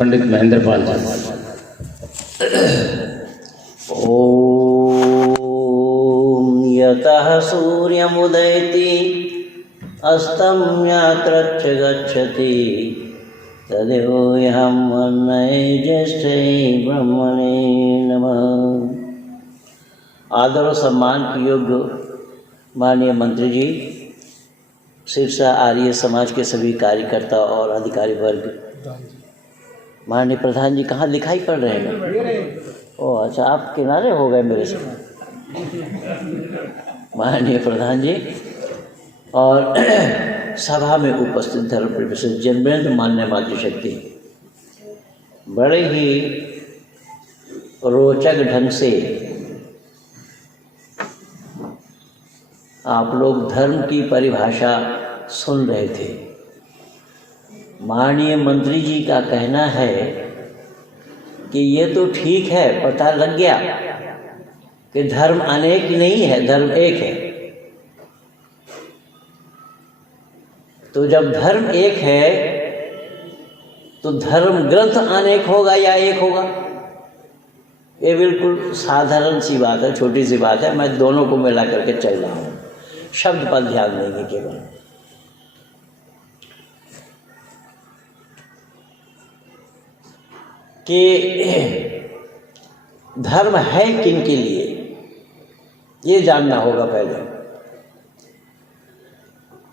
पंडित महेंद्र पाल जी। ओम यतः सूर्यमुदयति अस्तम्यात्रच्च गच्छति तदेवोऽहं वर्णये ज्येष्ठे ब्रह्मणे नमः। आदर और सम्मान के योग्य माननीय मंत्री जी, सिरसा आर्य समाज के सभी कार्यकर्ता और अधिकारी वर्ग, माननीय प्रधान जी कहाँ दिखाई पड़ रहे हैं? ओह अच्छा, आप किनारे हो गए मेरे से। माननीय प्रधान जी और सभा में उपस्थित धर्म प्रोफेसर जनवरेंद्र मान्य मातृशक्ति, बड़े ही रोचक ढंग से आप लोग धर्म की परिभाषा सुन रहे थे। माननीय मंत्री जी का कहना है कि ये तो ठीक है, पता लग गया कि धर्म अनेक नहीं है, धर्म एक है। तो जब धर्म एक है तो धर्म ग्रंथ अनेक होगा या एक होगा? ये बिल्कुल साधारण सी बात है, छोटी सी बात है। मैं दोनों को मिला करके चल रहा हूँ, शब्द पर ध्यान देंगे केवल। कि धर्म है किन के लिए, ये जानना होगा पहले।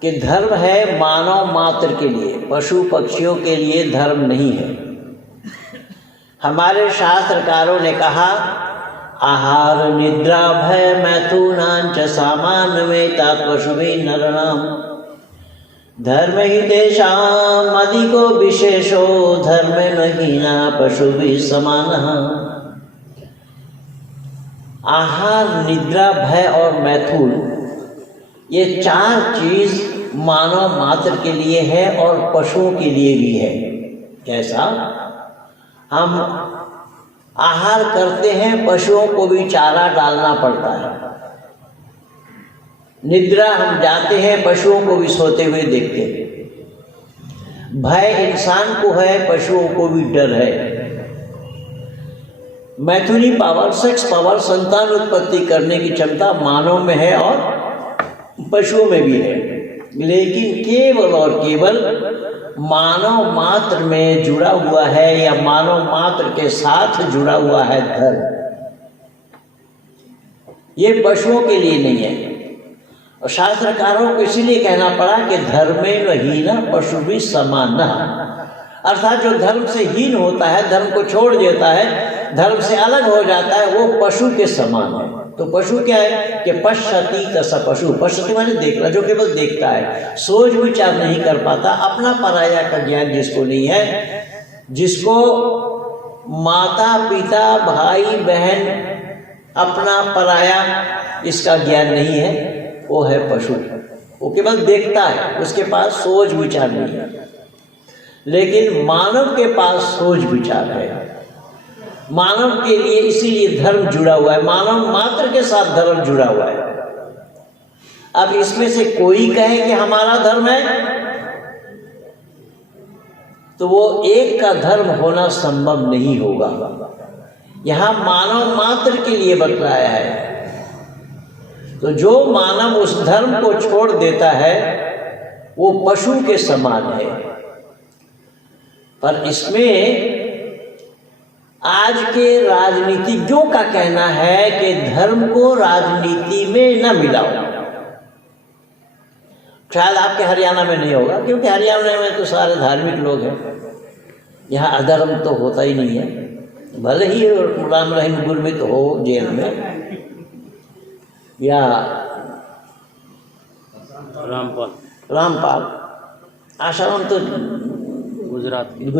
कि धर्म है मानव मात्र के लिए, पशु पक्षियों के लिए धर्म नहीं है। हमारे शास्त्रकारों ने कहा, आहार निद्रा भय मैथुनांच सामान्यमेता पशुभिः नराणाम् धर्म ही तेषाम् अधिको विशेषो धर्मेण हीना पशुभिः समानः। आहार, निद्रा, भय और मैथुन, ये चार चीज मानव मात्र के लिए है और पशुओं के लिए भी है। कैसा? हम आहार करते हैं, पशुओं को भी चारा डालना पड़ता है। निद्रा, हम जाते हैं, पशुओं को भी सोते हुए देखते हैं। भय इंसान को है, पशुओं को भी डर है। मैथुनी पावर, सेक्स पावर, संतान उत्पत्ति करने की क्षमता मानव में है और पशुओं में भी है। लेकिन केवल और केवल मानव मात्र में जुड़ा हुआ है या मानव मात्र के साथ जुड़ा हुआ है धर्म। ये पशुओं के लिए नहीं है। और शास्त्रकारों को इसीलिए कहना पड़ा कि धर्मेण हीना पशुभिः समानः, अर्थात जो धर्म से हीन होता है, धर्म को छोड़ देता है, धर्म से अलग हो जाता है, वो पशु के समान है। तो पशु क्या है कि पश्यति तथा पशु, पश्यति माने देखना, जो केवल देखता है, सोच विचार नहीं कर पाता, अपना पराया का ज्ञान जिसको नहीं है, जिसको माता पिता भाई बहन अपना पराया इसका ज्ञान नहीं है, वो है पशु। वो केवल देखता है, उसके पास सोच विचार नहीं है। लेकिन मानव के पास सोच विचार है। मानव के लिए इसीलिए धर्म जुड़ा हुआ है, मानव मात्र के साथ धर्म जुड़ा हुआ है। अब इसमें से कोई कहे कि हमारा धर्म है, तो वो एक का धर्म होना संभव नहीं होगा। यहां मानव मात्र के लिए बतलाया है। तो जो मानव उस धर्म को छोड़ देता है वो पशु के समान है। पर इसमें आज के राजनीतिज्ञों का कहना है कि धर्म को राजनीति में न मिलाओ। शायद आपके हरियाणा में नहीं होगा, क्योंकि हरियाणा में तो सारे धार्मिक लोग हैं। यहाँ अधर्म तो होता ही नहीं है। भले ही राम रहीम गुरमित हो जेल में या रामपाल आश्रम तो गुजरात के।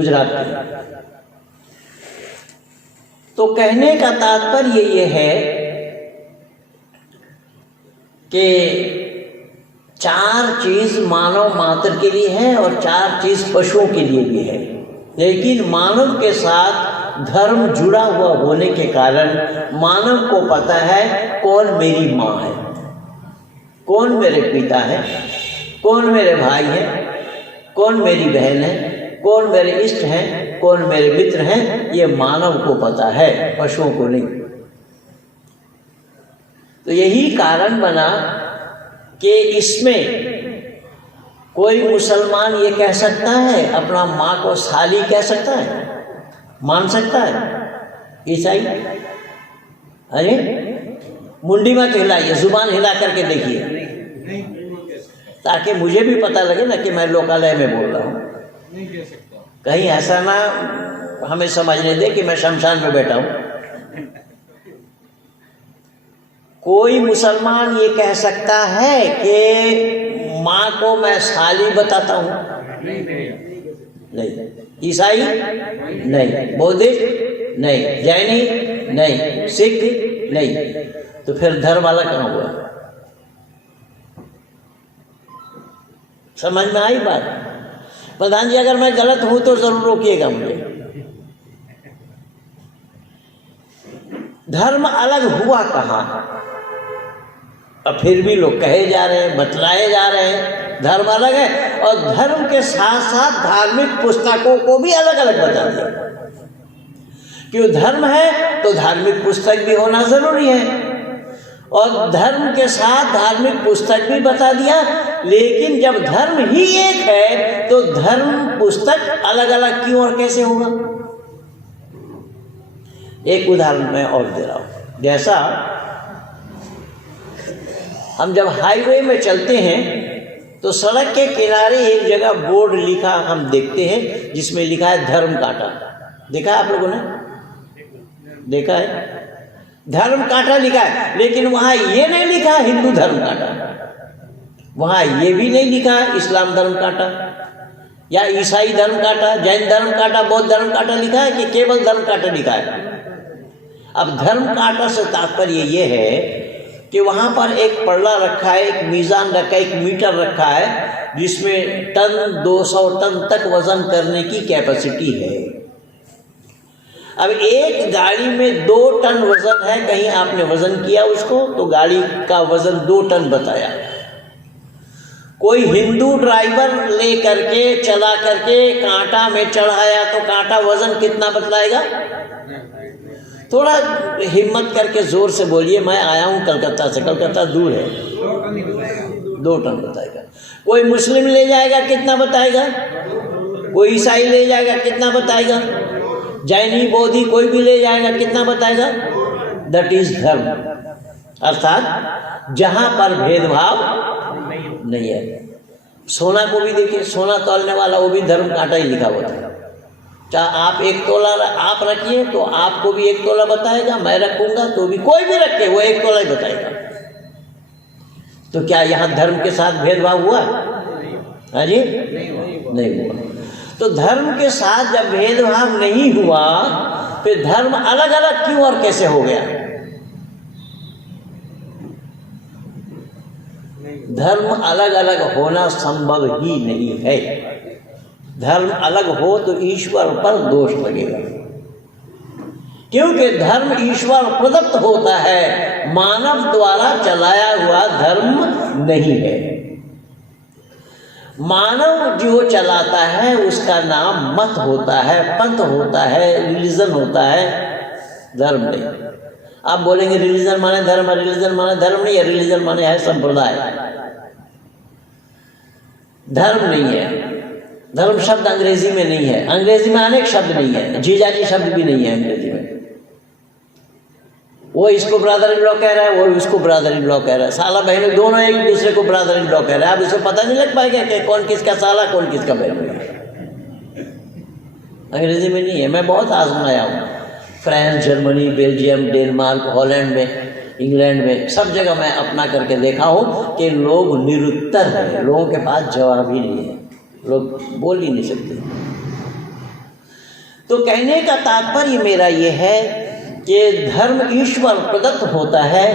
तो कहने का तात्पर्य ये है कि चार चीज मानव मात्र के लिए है और चार चीज पशुओं के लिए भी है। लेकिन मानव के साथ धर्म जुड़ा हुआ होने के कारण मानव को पता है कौन मेरी माँ है, कौन मेरे पिता है, कौन मेरे भाई है, कौन मेरी बहन है, कौन मेरे इष्ट हैं, कौन मेरे मित्र हैं, ये मानव को पता है, पशुओं को नहीं। तो यही कारण बना कि इसमें कोई मुसलमान ये कह सकता है, अपना माँ को साली कह सकता है, मान सकता है? ईसाई अरे मुंडी मत हिलाइए, जुबान हिला करके देखिए, ताकि मुझे भी पता लगे ना कि मैं लोकालय में बोल रहा हूँ। कहीं ऐसा ना हमें समझने दे कि मैं शमशान में बैठा हूँ। कोई मुसलमान ये कह सकता है कि माँ को मैं साली बताता हूँ? नहीं। ईसाई नहीं, बौद्धिस्ट नहीं, जैनी नहीं, सिख नहीं, तो फिर धर्म वाला कहाँ हुआ? समझ में आई बात? प्रधान जी, अगर मैं गलत हूं तो जरूर रोकिएगा मुझे। धर्म अलग हुआ कहाँ? अब फिर भी लोग कहे जा रहे हैं, बतलाए जा रहे हैं धर्म अलग है, और धर्म के साथ साथ धार्मिक पुस्तकों को भी अलग अलग बता दिया। क्यों? धर्म है तो धार्मिक पुस्तक भी होना जरूरी है, और धर्म के साथ धार्मिक पुस्तक भी बता दिया। लेकिन जब धर्म ही एक है तो धर्म पुस्तक अलग अलग क्यों और कैसे होगा? एक उदाहरण मैं और दे रहा हूं। जैसा हम जब हाईवे में चलते हैं तो सड़क के किनारे एक जगह बोर्ड लिखा हम देखते हैं, जिसमें लिखा है धर्म कांटा। देखा है आप लोगों ने? देखा है? धर्म कांटा लिखा है, लेकिन वहां ये नहीं लिखा हिंदू धर्म कांटा, वहां ये भी नहीं लिखा इस्लाम धर्म कांटा या ईसाई धर्म कांटा, जैन धर्म कांटा, बौद्ध धर्म कांटा लिखा है, कि केवल धर्म कांटा लिखा है। अब धर्म कांटा से तात्पर्य ये है कि वहां पर एक पल्ला रखा है, एक मीज़ान रखा है, एक मीटर रखा है, जिसमें टन 200 टन तक वजन करने की कैपेसिटी है। अब एक गाड़ी में 2 टन वजन है, कहीं आपने वजन किया उसको तो गाड़ी का वजन 2 टन बताया। कोई हिंदू ड्राइवर ले करके चला करके कांटा में चढ़ाया तो कांटा वजन कितना बतलाएगा? थोड़ा हिम्मत करके जोर से बोलिए, मैं आया हूँ कलकत्ता से, कलकत्ता दूर है, 2 टन बताएगा। कोई मुस्लिम ले जाएगा कितना बताएगा? कोई ईसाई ले जाएगा कितना बताएगा? जैनी बौद्धि कोई भी ले जाएगा कितना बताएगा? दैट इज धर्म। अर्थात जहां पर भेदभाव नहीं है। सोना को भी देखिए, सोना तौलने वाला वो भी धर्म कांटा ही लिखा हुआ है। चाहे आप 1 तोला आप रखिए तो आपको भी 1 तोला बताएगा, मैं रखूंगा तो भी, कोई भी रखे वो 1 तोला ही बताएगा। तो क्या यहाँ धर्म के साथ भेदभाव हुआ? हाँ जी, नहीं हुआ। तो धर्म के साथ जब भेदभाव नहीं हुआ, फिर धर्म अलग अलग क्यों और कैसे हो गया? धर्म अलग अलग होना संभव ही नहीं है। धर्म अलग हो तो ईश्वर पर दोष लगेगा, क्योंकि धर्म ईश्वर प्रदत्त होता है, मानव द्वारा चलाया हुआ धर्म नहीं है। मानव जो चलाता है उसका नाम मत होता है, पंथ होता है, रिलीजन होता है, धर्म नहीं। आप बोलेंगे रिलीजन माने धर्म, रिलीजन माने धर्म नहीं है, रिलीजन माने है संप्रदाय, धर्म नहीं है। धर्म शब्द अंग्रेजी में नहीं है, अंग्रेजी में अनेक शब्द नहीं है, जीजाजी शब्द भी नहीं है अंग्रेजी में। वो इसको ब्रदर इन लॉ कह रहा है, वो इसको ब्रदर इन लॉ कह रहा है, साला बहन दोनों एक दूसरे को ब्रदर इन लॉ कह रहे हैं। अब इसे पता नहीं लग पाएगा कि कौन किसका साला कौन किसका बहन है। अंग्रेजी में नहीं है। मैं बहुत आजमाया हूँ, France, Germany, Belgium, Denmark, Holland में, इंग्लैंड में, सब जगह मैं अपना करके देखा हूँ कि लोग निरुत्तर हैं, लोगों के पास जवाब ही नहीं है, लोग बोल ही नहीं सकते। तो कहने का तात्पर्य मेरा ये है कि धर्म ईश्वर प्रदत्त होता है,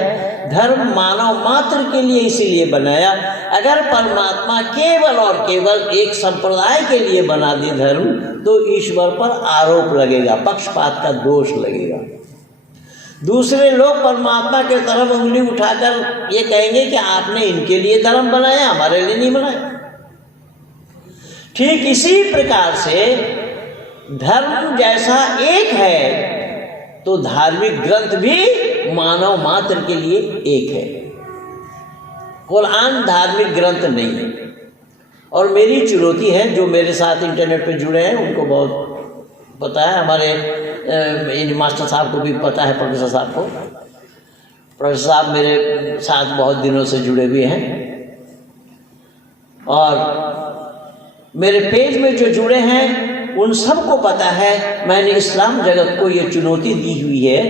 धर्म मानव मात्र के लिए इसीलिए बनाया। अगर परमात्मा केवल और केवल एक संप्रदाय के लिए बना दे धर्म, तो ईश्वर पर आरोप लगेगा, पक्षपात का दोष लगेगा। दूसरे लोग परमात्मा के तरफ उंगली उठाकर ये कहेंगे कि आपने इनके लिए धर्म बनाया, हमारे लिए नहीं बनाया। ठीक इसी प्रकार से धर्म जैसा एक है तो धार्मिक ग्रंथ भी मानव मात्र के लिए एक है। कुरान धार्मिक ग्रंथ नहीं है। और मेरी चुनौती है, जो मेरे साथ इंटरनेट पे जुड़े हैं उनको बहुत पता है, हमारे मास्टर साहब को भी पता है, प्रोफेसर साहब को। प्रोफेसर साहब मेरे साथ बहुत दिनों से जुड़े हुए हैं और मेरे पेज में जो जुड़े हैं उन सबको पता है, मैंने इस्लाम जगत को ये चुनौती दी हुई है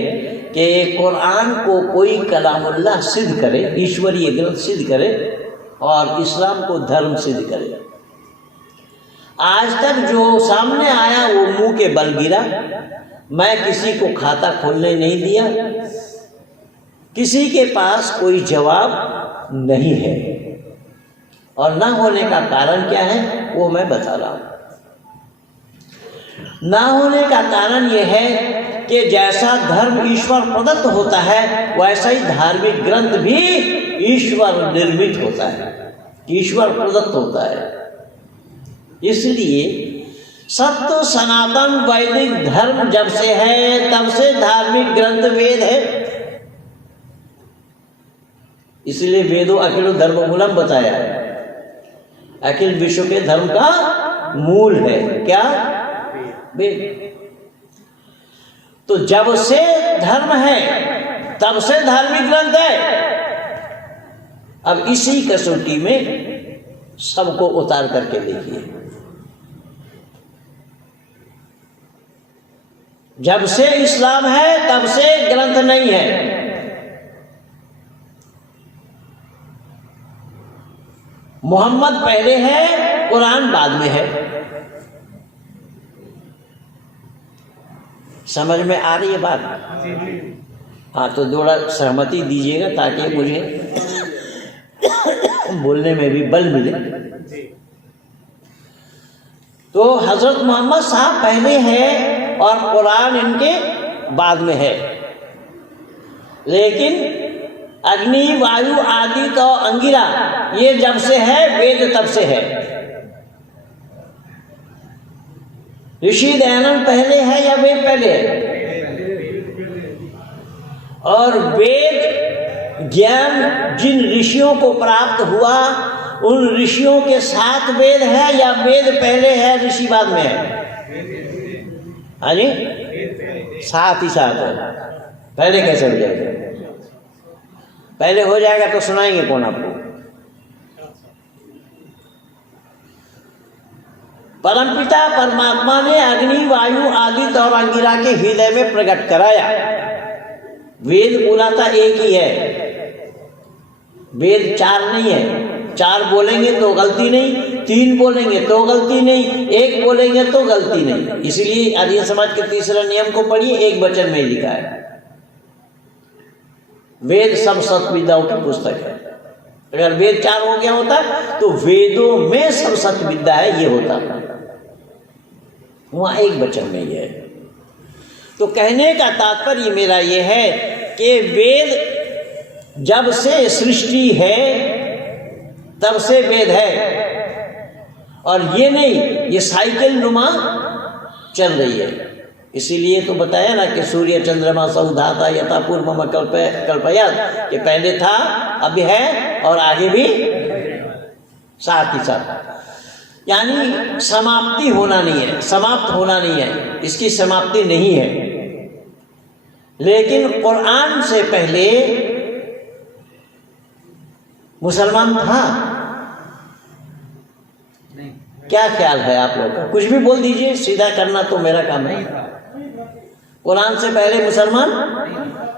कि कुरान को कोई कलामुल्लाह सिद्ध करे, ईश्वरीय ग्रंथ सिद्ध करे और इस्लाम को धर्म सिद्ध करे। आज तक जो सामने आया वो मुंह के बल गिरा। मैं किसी को खाता खोलने नहीं दिया, किसी के पास कोई जवाब नहीं है और ना होने का कारण क्या है वो मैं बता रहा हूँ। ना होने का कारण ये है कि जैसा धर्म ईश्वर प्रदत्त होता है वैसा ही धार्मिक ग्रंथ भी ईश्वर निर्मित होता है, ईश्वर प्रदत्त होता है। इसलिए सत्य सनातन वैदिक धर्म जब से है तब से धार्मिक ग्रंथ वेद है। इसलिए वेदों अखिल धर्म मूलम बताया है, अखिल विश्व के धर्म का मूल है क्या? वेद। तो जब से धर्म है तब से धार्मिक ग्रंथ है। अब इसी कसौटी में सबको उतार करके देखिए। जब से इस्लाम है तब से ग्रंथ नहीं है। मोहम्मद पहले है, कुरान बाद में है। समझ में आ रही है बात? हाँ, तो थोड़ा सहमति दीजिएगा ताकि मुझे बोलने में भी बल मिले। तो हजरत मोहम्मद साहब पहले है और कुरान इनके बाद में है। लेकिन अग्नि, वायु, आदि तो अंगिरा ये जब से है वेद तब से है। ऋषि दयानंद पहले है या वेद पहले है? और वेद ज्ञान जिन ऋषियों को प्राप्त हुआ उन ऋषियों के साथ वेद है या वेद पहले है ऋषि बाद में है? हाँ जी, साथ ही साथ है। पहले कैसे हो जाएगा? पहले हो जाएगा तो सुनाएंगे कौन आपको? परमपिता परमात्मा ने अग्नि, वायु, आदि और अंगिरा के हृदय में प्रकट कराया। वेद मूलतः एक ही है, वेद चार नहीं है। चार बोलेंगे तो गलती नहीं, तीन बोलेंगे तो गलती नहीं, एक बोलेंगे तो गलती नहीं। इसलिए आर्य समाज के तीसरे नियम को पढ़िए, एक वचन में लिखा है वेद सब सत्य विद्याओं की पुस्तक है। अगर वेद चार हो गया होता तो वेदों में सब सत्य विद्या है ये होता, वहां एक वचन में ये है। तो कहने का तात्पर्य मेरा ये है कि वेद जब से सृष्टि है तब से वेद है और ये नहीं ये साइकिल नुमा चल रही है। इसीलिए तो बताया ना कि सूर्य चंद्रमा सौधाता यथा पूर्व में कल्पयात, कि पहले था अभी है और आगे भी साथ ही साथ। यानी समाप्ति होना नहीं है, समाप्त होना नहीं है, इसकी समाप्ति नहीं है। लेकिन कुरान से पहले मुसलमान था। क्या ख्याल है आप लोग का? कुछ भी बोल दीजिए, सीधा करना तो मेरा काम है। कुरान से पहले मुसलमान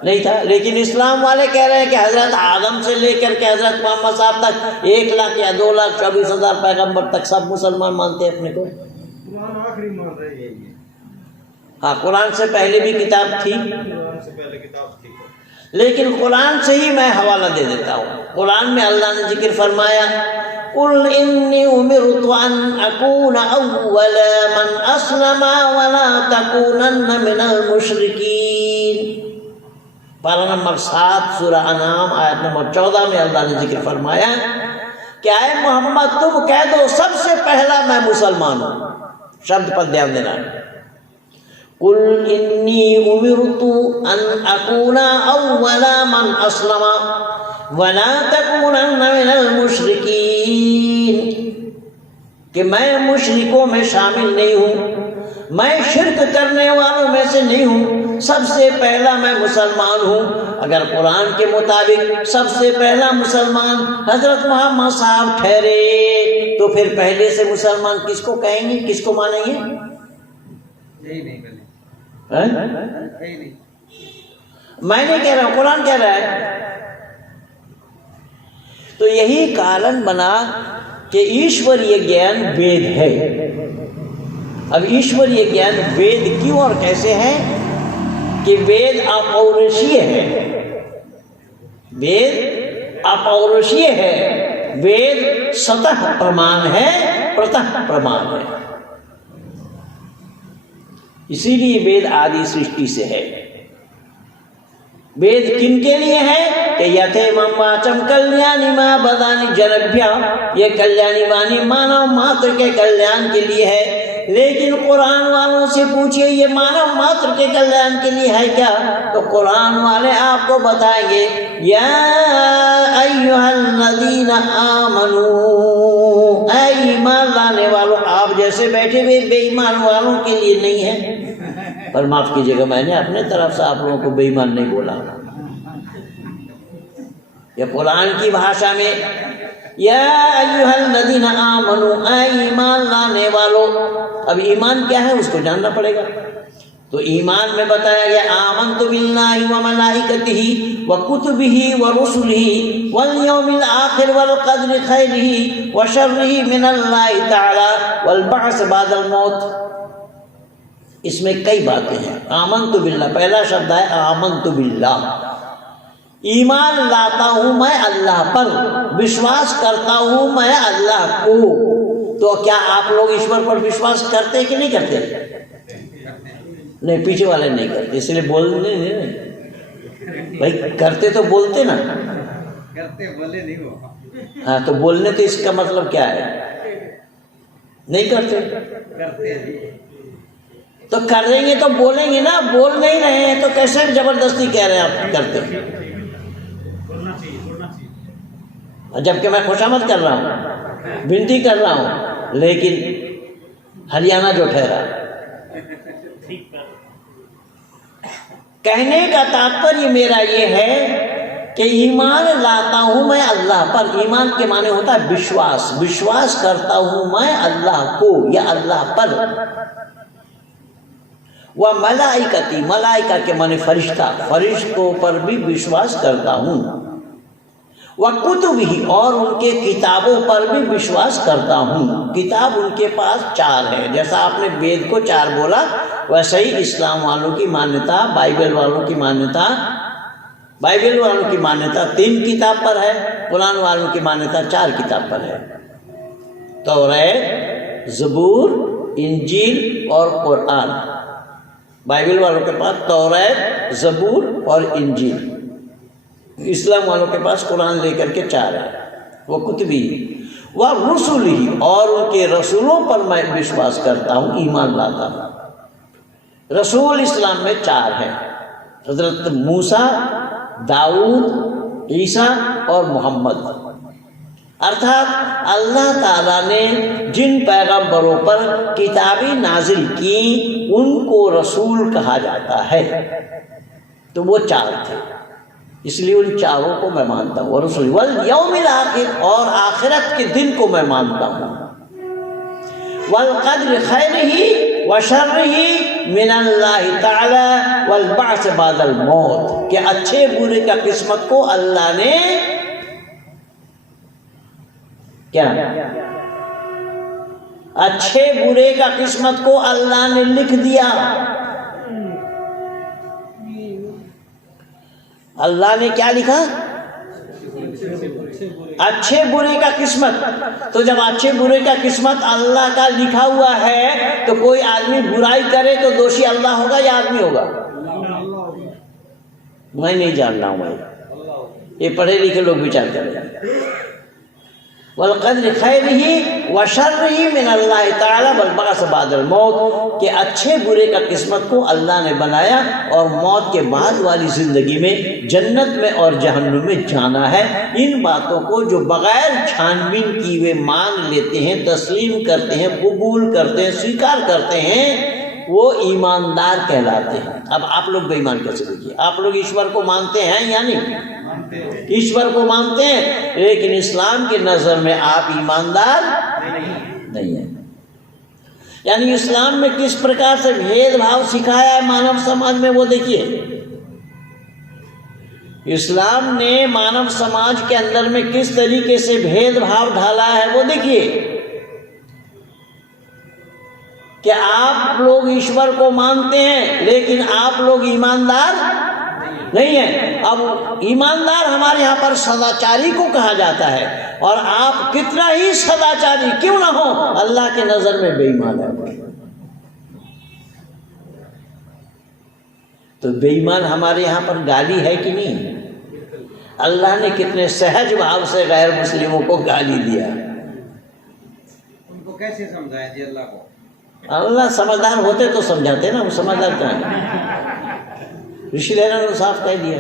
नहीं था, लेकिन इस्लाम वाले कह रहे हैं कि हजरत आदम से लेकर के हजरत मोहम्मद साहब तक 1 लाख या 2,24,000 पैगंबर तक सब मुसलमान मानते हैं अपने को। हाँ, कुरान से पहले भी किताब थी, लेकिन कुरान से ही मैं हवाला दे देता हूँ। कुरान में अल्लाह ने जिक्र फरमाया, कुल इन्नी उमिरतु अन अकून अव्वल मन अस्लमा वला तकूनन्न मिनल मुशरिकीन। पारा नंबर 7 सूरह अनाम आयत नंबर 14 में अल्लाह ने जिक्र फरमाया कि आए मोहम्मद तुम कह दो सबसे पहला मैं मुसलमान हूँ। शब्द पर ध्यान देना। कुल इन्नी उमिरतु अन अकूना अव्वला मन अस्लमा वला तकूनन्ना मिनल मुशरिकीन, कि मैं मुशरिकों में शामिल नहीं हूँ, मैं शिर्क करने वालों में से नहीं हूँ, सबसे पहला मैं मुसलमान हूँ। अगर कुरान के मुताबिक सबसे पहला मुसलमान हजरत मोहम्मद साहब ठहरे तो फिर पहले से मुसलमान किसको कहेंगे, किसको मानेंगे? मैं नहीं कह रहा हूँ, कुरान कह रहा है। तो यही कारण बना कि ईश्वरीय ज्ञान वेद है। अब ईश्वरीय ज्ञान वेद क्यों और कैसे है कि वेद अपौरुषीय है, वेद अपौरुषीय है, वेद सतः प्रमाण है, प्रतः प्रमाण है। इसीलिए वेद आदि सृष्टि से है। वेद किनके लिए है कि यथे वाचम कल्याणी माँ बदानी जनभ्या, ये कल्याणी वाणी मानव मात्र के कल्याण के लिए है। लेकिन कुरान वालों से पूछिए ये मानव मात्र के कल्याण के लिए है क्या, तो कुरान वाले आपको बताएंगे या अय्युहल्लज़ीना आमनू, ऐ ईमान लाने वालों, आप जैसे बैठे हुए बेईमान वालों के लिए नहीं है। पर माफ कीजिएगा, मैंने अपने तरफ से आप लोगों को बेईमान नहीं बोला। ये कुरान की भाषा में या अय्युहल्लज़ीना आमनू, ऐ ईमान लाने वालों। अब ईमान क्या है उसको जानना पड़ेगा। तो ईमान में बताया गया आमन्तु बिल्लाहि व मलाइकतिही व कुतुबिही व रुसुलिही वल यौमिल आखिर वल क़द्रि खैरिही व शर्रिही मिनल्लाहि तआला वल बअस बादल मौत। इसमें कई बातें हैं। आमन्तु बिल्लाह, पहला शब्द है आमन्तु बिल्लाह, ईमान लाता हूँ मैं अल्लाह पर, विश्वास करता हूँ मैं अल्लाह को। तो क्या आप लोग ईश्वर पर विश्वास करते कि नहीं करते? नहीं, पीछे वाले नहीं करते, इसलिए बोलने नहीं। भाई करते तो बोलते ना, करते बोले नहीं हो। हाँ, तो बोलने तो इसका मतलब क्या है? नहीं करते, करते तो करेंगे तो बोलेंगे ना, बोल नहीं रहे हैं तो कैसे जबरदस्ती कह रहे हैं आप करते? जबकि मैं खुशामद कर रहा हूँ, विनती कर रहा हूँ, लेकिन हरियाणा जो ठहरा। कहने का तात्पर्य मेरा ये है कि ईमान लाता हूँ मैं अल्लाह पर। ईमान के माने होता है विश्वास, विश्वास करता हूँ मैं अल्लाह को या अल्लाह पर। वह मलाइकती, मलाइका के माने फरिश्ता, फरिश्तों पर भी विश्वास करता हूँ। वह कुतुबी, और उनके किताबों पर भी विश्वास करता हूँ। किताब उनके पास 4 है, जैसा आपने वेद को 4 बोला, वैसे ही इस्लाम वालों की मान्यता, बाइबल वालों की मान्यता, बाइबल वालों की मान्यता 3 किताब पर है, कुरान वालों की मान्यता 4 किताब पर है। तौरात, ज़बूर, इंजील और कुरान। बाइबल वालों के पास तौरात, ज़बूर और इंजील। इस्लाम वालों के पास कुरान लेकर के 4 है। वो कुतुबी व रुसुली, और उनके रसूलों पर मैं विश्वास करता हूँ, ईमान लाता हूँ। रसूल इस्लाम में 4 हैं, हज़रत मूसा, दाऊद, ईसा और मोहम्मद। अर्थात अल्लाह ताला ने जिन पैगंबरों पर किताबें नाजिल की उनको रसूल कहा जाता है। तो वो 4 थे, इसलिए उन 4 को मैं मानता हूँ। रसूल वल यौमिल आखिर, और आखिरत के दिन को मैं मानता हूँ। वल क़द्र खैरिही व शर्रिही मिनल्लाहि तआला वल बअस बादल मौत, कि अच्छे बुरे का किस्मत को अल्लाह ने क्या, अच्छे बुरे का किस्मत को अल्लाह ने लिख दिया। अल्लाह ने क्या लिखा? अच्छे बुरे का किस्मत। तो जब अच्छे बुरे का किस्मत अल्लाह का लिखा हुआ है तो कोई आदमी बुराई करे तो दोषी अल्लाह होगा या आदमी होगा? मैं नहीं जान रहा हूं भाई, ये पढ़े लिखे लोग विचार करें। वलक़द्र खैरिही व शर्रिही मिनल्लाहि तआला वल बअस बादल मौत, के अच्छे बुरे का किस्मत को अल्लाह ने बनाया और मौत के बाद वाली ज़िंदगी में जन्नत में और जहन्नुम में जाना है। इन बातों को जो बग़ैर छानबीन किए हुए मान लेते हैं, तस्लीम करते हैं, कबूल करते हैं, स्वीकार करते हैं, वो ईमानदार कहलाते हैं। अब आप लोग बेईमान कैसे देखिए, आप लोग ईश्वर को मानते हैं या नहीं? ईश्वर को मानते हैं, लेकिन इस्लाम के नज़र में आप ईमानदार नहीं है। यानी इस्लाम में किस प्रकार से भेदभाव सिखाया है मानव समाज में, वो देखिए। इस्लाम ने मानव समाज के अंदर में किस तरीके से भेदभाव ढाला है, वो देखिए। कि आप लोग ईश्वर को मानते हैं, लेकिन आप लोग ईमानदार नहीं है। अब ईमानदार हमारे यहाँ पर सदाचारी को कहा जाता है, और आप कितना ही सदाचारी क्यों ना हो, अल्लाह के नजर में बेईमान है। तो बेईमान हमारे यहाँ पर गाली है कि नहीं? अल्लाह ने कितने सहज भाव से गैर मुस्लिमों को गाली दिया। उनको कैसे समझाएं जी अल्लाह को? अल्लाह समझदार होते तो समझाते ना, वो समझदार क्या है? ऋषि ने साफ कह दिया।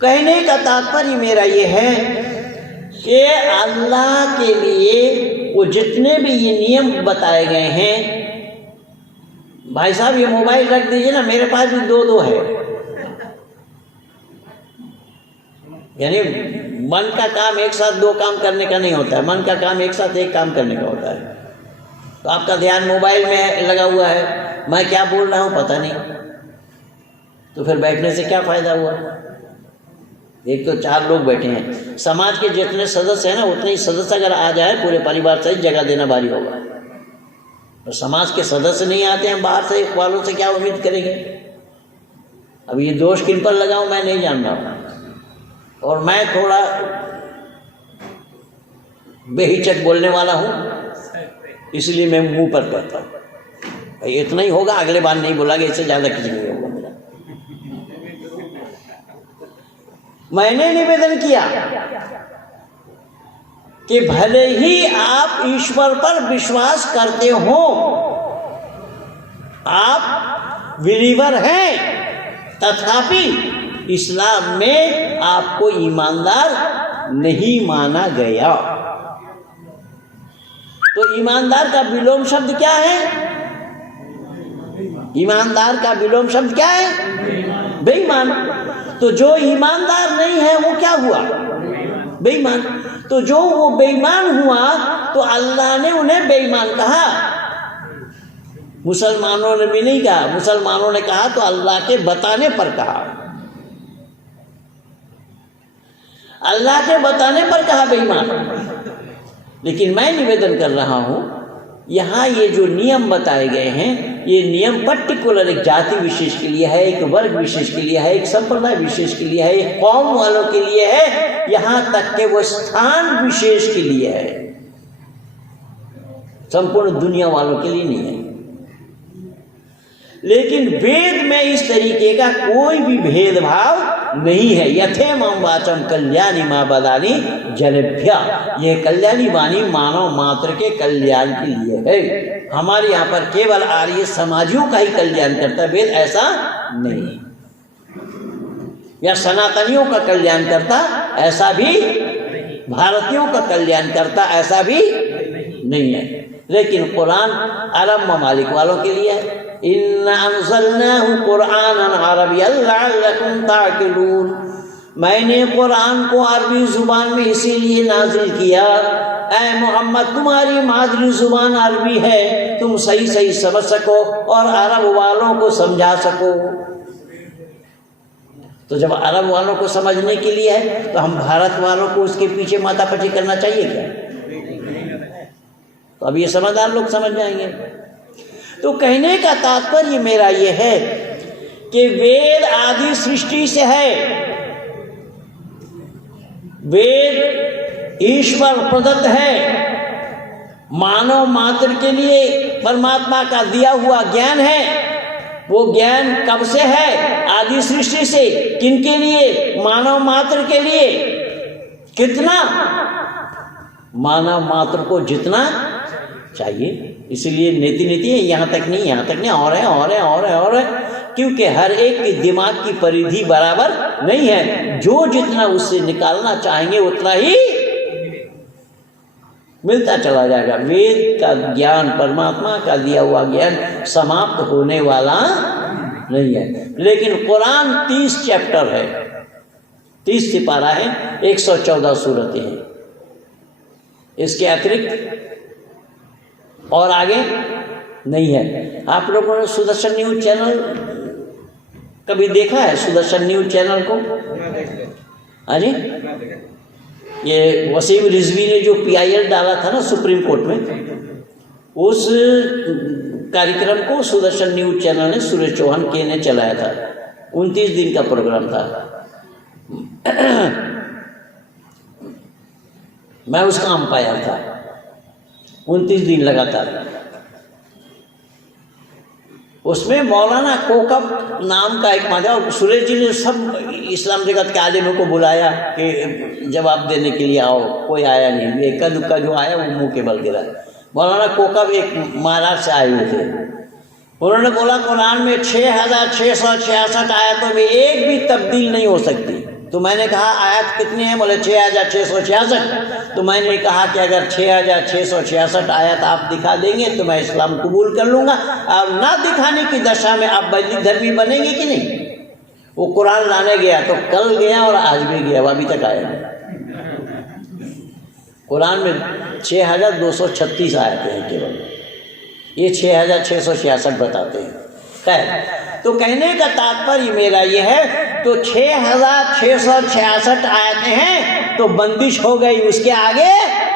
कहने का तात्पर्य मेरा ये है कि अल्लाह के लिए वो जितने भी ये नियम बताए गए हैं, भाई साहब ये मोबाइल रख दीजिए ना, मेरे पास भी दो है। यानी मन का काम एक साथ दो काम करने का नहीं होता है, मन का काम एक साथ एक काम करने का होता है। तो आपका ध्यान मोबाइल में लगा हुआ है, मैं क्या बोल रहा हूँ पता नहीं, तो फिर बैठने से क्या फ़ायदा हुआ? एक तो 4 लोग बैठे हैं, समाज के जितने सदस्य हैं ना, उतने ही सदस्य अगर आ जाए पूरे परिवार से जगह देना भारी होगा। तो समाज के सदस्य नहीं आते हैं, बाहर से वालों से क्या उम्मीद करेंगे? अब ये दोष किन पर लगाऊं मैं नहीं जान रहा हूँ, और मैं थोड़ा बेहिचक बोलने वाला हूँ, इसलिए मैं मुंह पर कहता हूँ इतना ही होगा, अगले बार नहीं बोलागे, इससे ज़्यादा किसी नहीं होगा मेरा। मैंने निवेदन किया कि भले ही आप ईश्वर पर विश्वास करते हो, आप बिलीवर हैं, तथापि इस्लाम में आपको ईमानदार नहीं माना गया। तो ईमानदार का विलोम शब्द क्या है? ईमानदार का विलोम शब्द क्या है? बेईमान। तो जो ईमानदार नहीं है वो क्या हुआ? बेईमान। तो जो वो बेईमान हुआ तो अल्लाह ने उन्हें बेईमान कहा। मुसलमानों ने भी नहीं कहा, मुसलमानों ने कहा तो अल्लाह के बताने पर कहा, अल्लाह के बताने पर कहा बेईमान। लेकिन मैं निवेदन कर रहा हूँ, यहाँ ये जो नियम बताए गए हैं, ये नियम पर्टिकुलर एक जाति विशेष के लिए है, एक वर्ग विशेष के लिए है, एक संप्रदाय विशेष के लिए है, एक कौम वालों के लिए है, यहाँ तक के वो स्थान विशेष के लिए है, संपूर्ण दुनिया वालों के लिए नहीं है। लेकिन वेद में इस तरीके का कोई भी भेदभाव नहीं है। यथेमं वाचम कल्याणी माँ बदानी जनेभ्य, ये कल्याणी वाणी मानव मात्र के कल्याण के लिए है। हमारे यहाँ पर केवल आर्य समाजियों का ही कल्याण करता है, वेद ऐसा नहीं है। या सनातनियों का कल्याण करता, ऐसा भी भारतीयों का कल्याण करता, ऐसा भी नहीं है। लेकिन कुरान अरब ममालिक वालों के लिए है। इन्ना अंज़लनाहु कुरआनन अरबिय्यन लअल्लकुम ताक़िलून, मैंने कुरान को अरबी जुबान में इसीलिए नाजिल किया, ऐ मोहम्मद तुम्हारी मादरी जुबान अरबी है, तुम सही सही समझ सको और अरब वालों को समझा सको। तो जब अरब वालों को समझने के लिए है तो हम भारत वालों को उसके पीछे माथापच्ची करना चाहिए क्या? तो अब ये समझदार लोग समझ जाएंगे। तो कहने का तात्पर्य मेरा ये है कि वेद आदि सृष्टि से है, वेद ईश्वर प्रदत्त है, मानव मात्र के लिए परमात्मा का दिया हुआ ज्ञान है। वो ज्ञान कब से है? आदि सृष्टि से। किनके लिए? मानव मात्र के लिए। कितना? मानव मात्र को जितना चाहिए। इसलिए नीति नीति है, यहाँ तक नहीं, यहाँ तक नहीं, और है और है और है और है, क्योंकि हर एक के दिमाग की परिधि बराबर नहीं है। जो जितना उससे निकालना चाहेंगे उतना ही मिलता चला जाएगा। वेद का ज्ञान, परमात्मा का दिया हुआ ज्ञान समाप्त होने वाला नहीं है। लेकिन कुरान 30 चैप्टर है, 30 सिपारा है, 114 सूरतें हैं। इसके अतिरिक्त और आगे नहीं है। आप लोगों ने सुदर्शन न्यूज चैनल कभी देखा है? सुदर्शन न्यूज चैनल को? हाँ जी, ये वसीम रिजवी ने जो PIL डाला था ना सुप्रीम कोर्ट में, उस कार्यक्रम को सुदर्शन न्यूज चैनल ने, सुरेश चौहान के ने चलाया था। 29 दिन का प्रोग्राम था। मैं उसका अंपायर था 29 दिन लगातार। उसमें मौलाना कोकब नाम का एक माजा, और सुरेश जी ने सब इस्लाम जगत के आलिमों को बुलाया कि जवाब देने के लिए आओ। कोई आया नहीं, इक्का दुक्का जो आया वो मुंह के बल गिरा। मौलाना कोकब एक महाराष्ट्र से आए हुए थे। उन्होंने बोला कुरान में 6666 आयतों में एक भी तब्दील नहीं हो सकती। तो मैंने कहा आयत कितनी है? बोले 6666। तो मैंने कहा कि अगर 6666 आयत आप दिखा देंगे तो मैं इस्लाम कबूल कर लूँगा, और ना दिखाने की दशा में आप वैदिक धर्मी बनेंगे कि नहीं? वो कुरान लाने गया तो कल गया और आज भी गया, अभी तक आया नहीं। कुरान में 6236 आयतें हैं केवल, ये 6666 बताते हैं। खैर, तो कहने का तात्पर्य मेरा ये है, तो 6666 आयतें हैं तो बंदिश हो गई, उसके आगे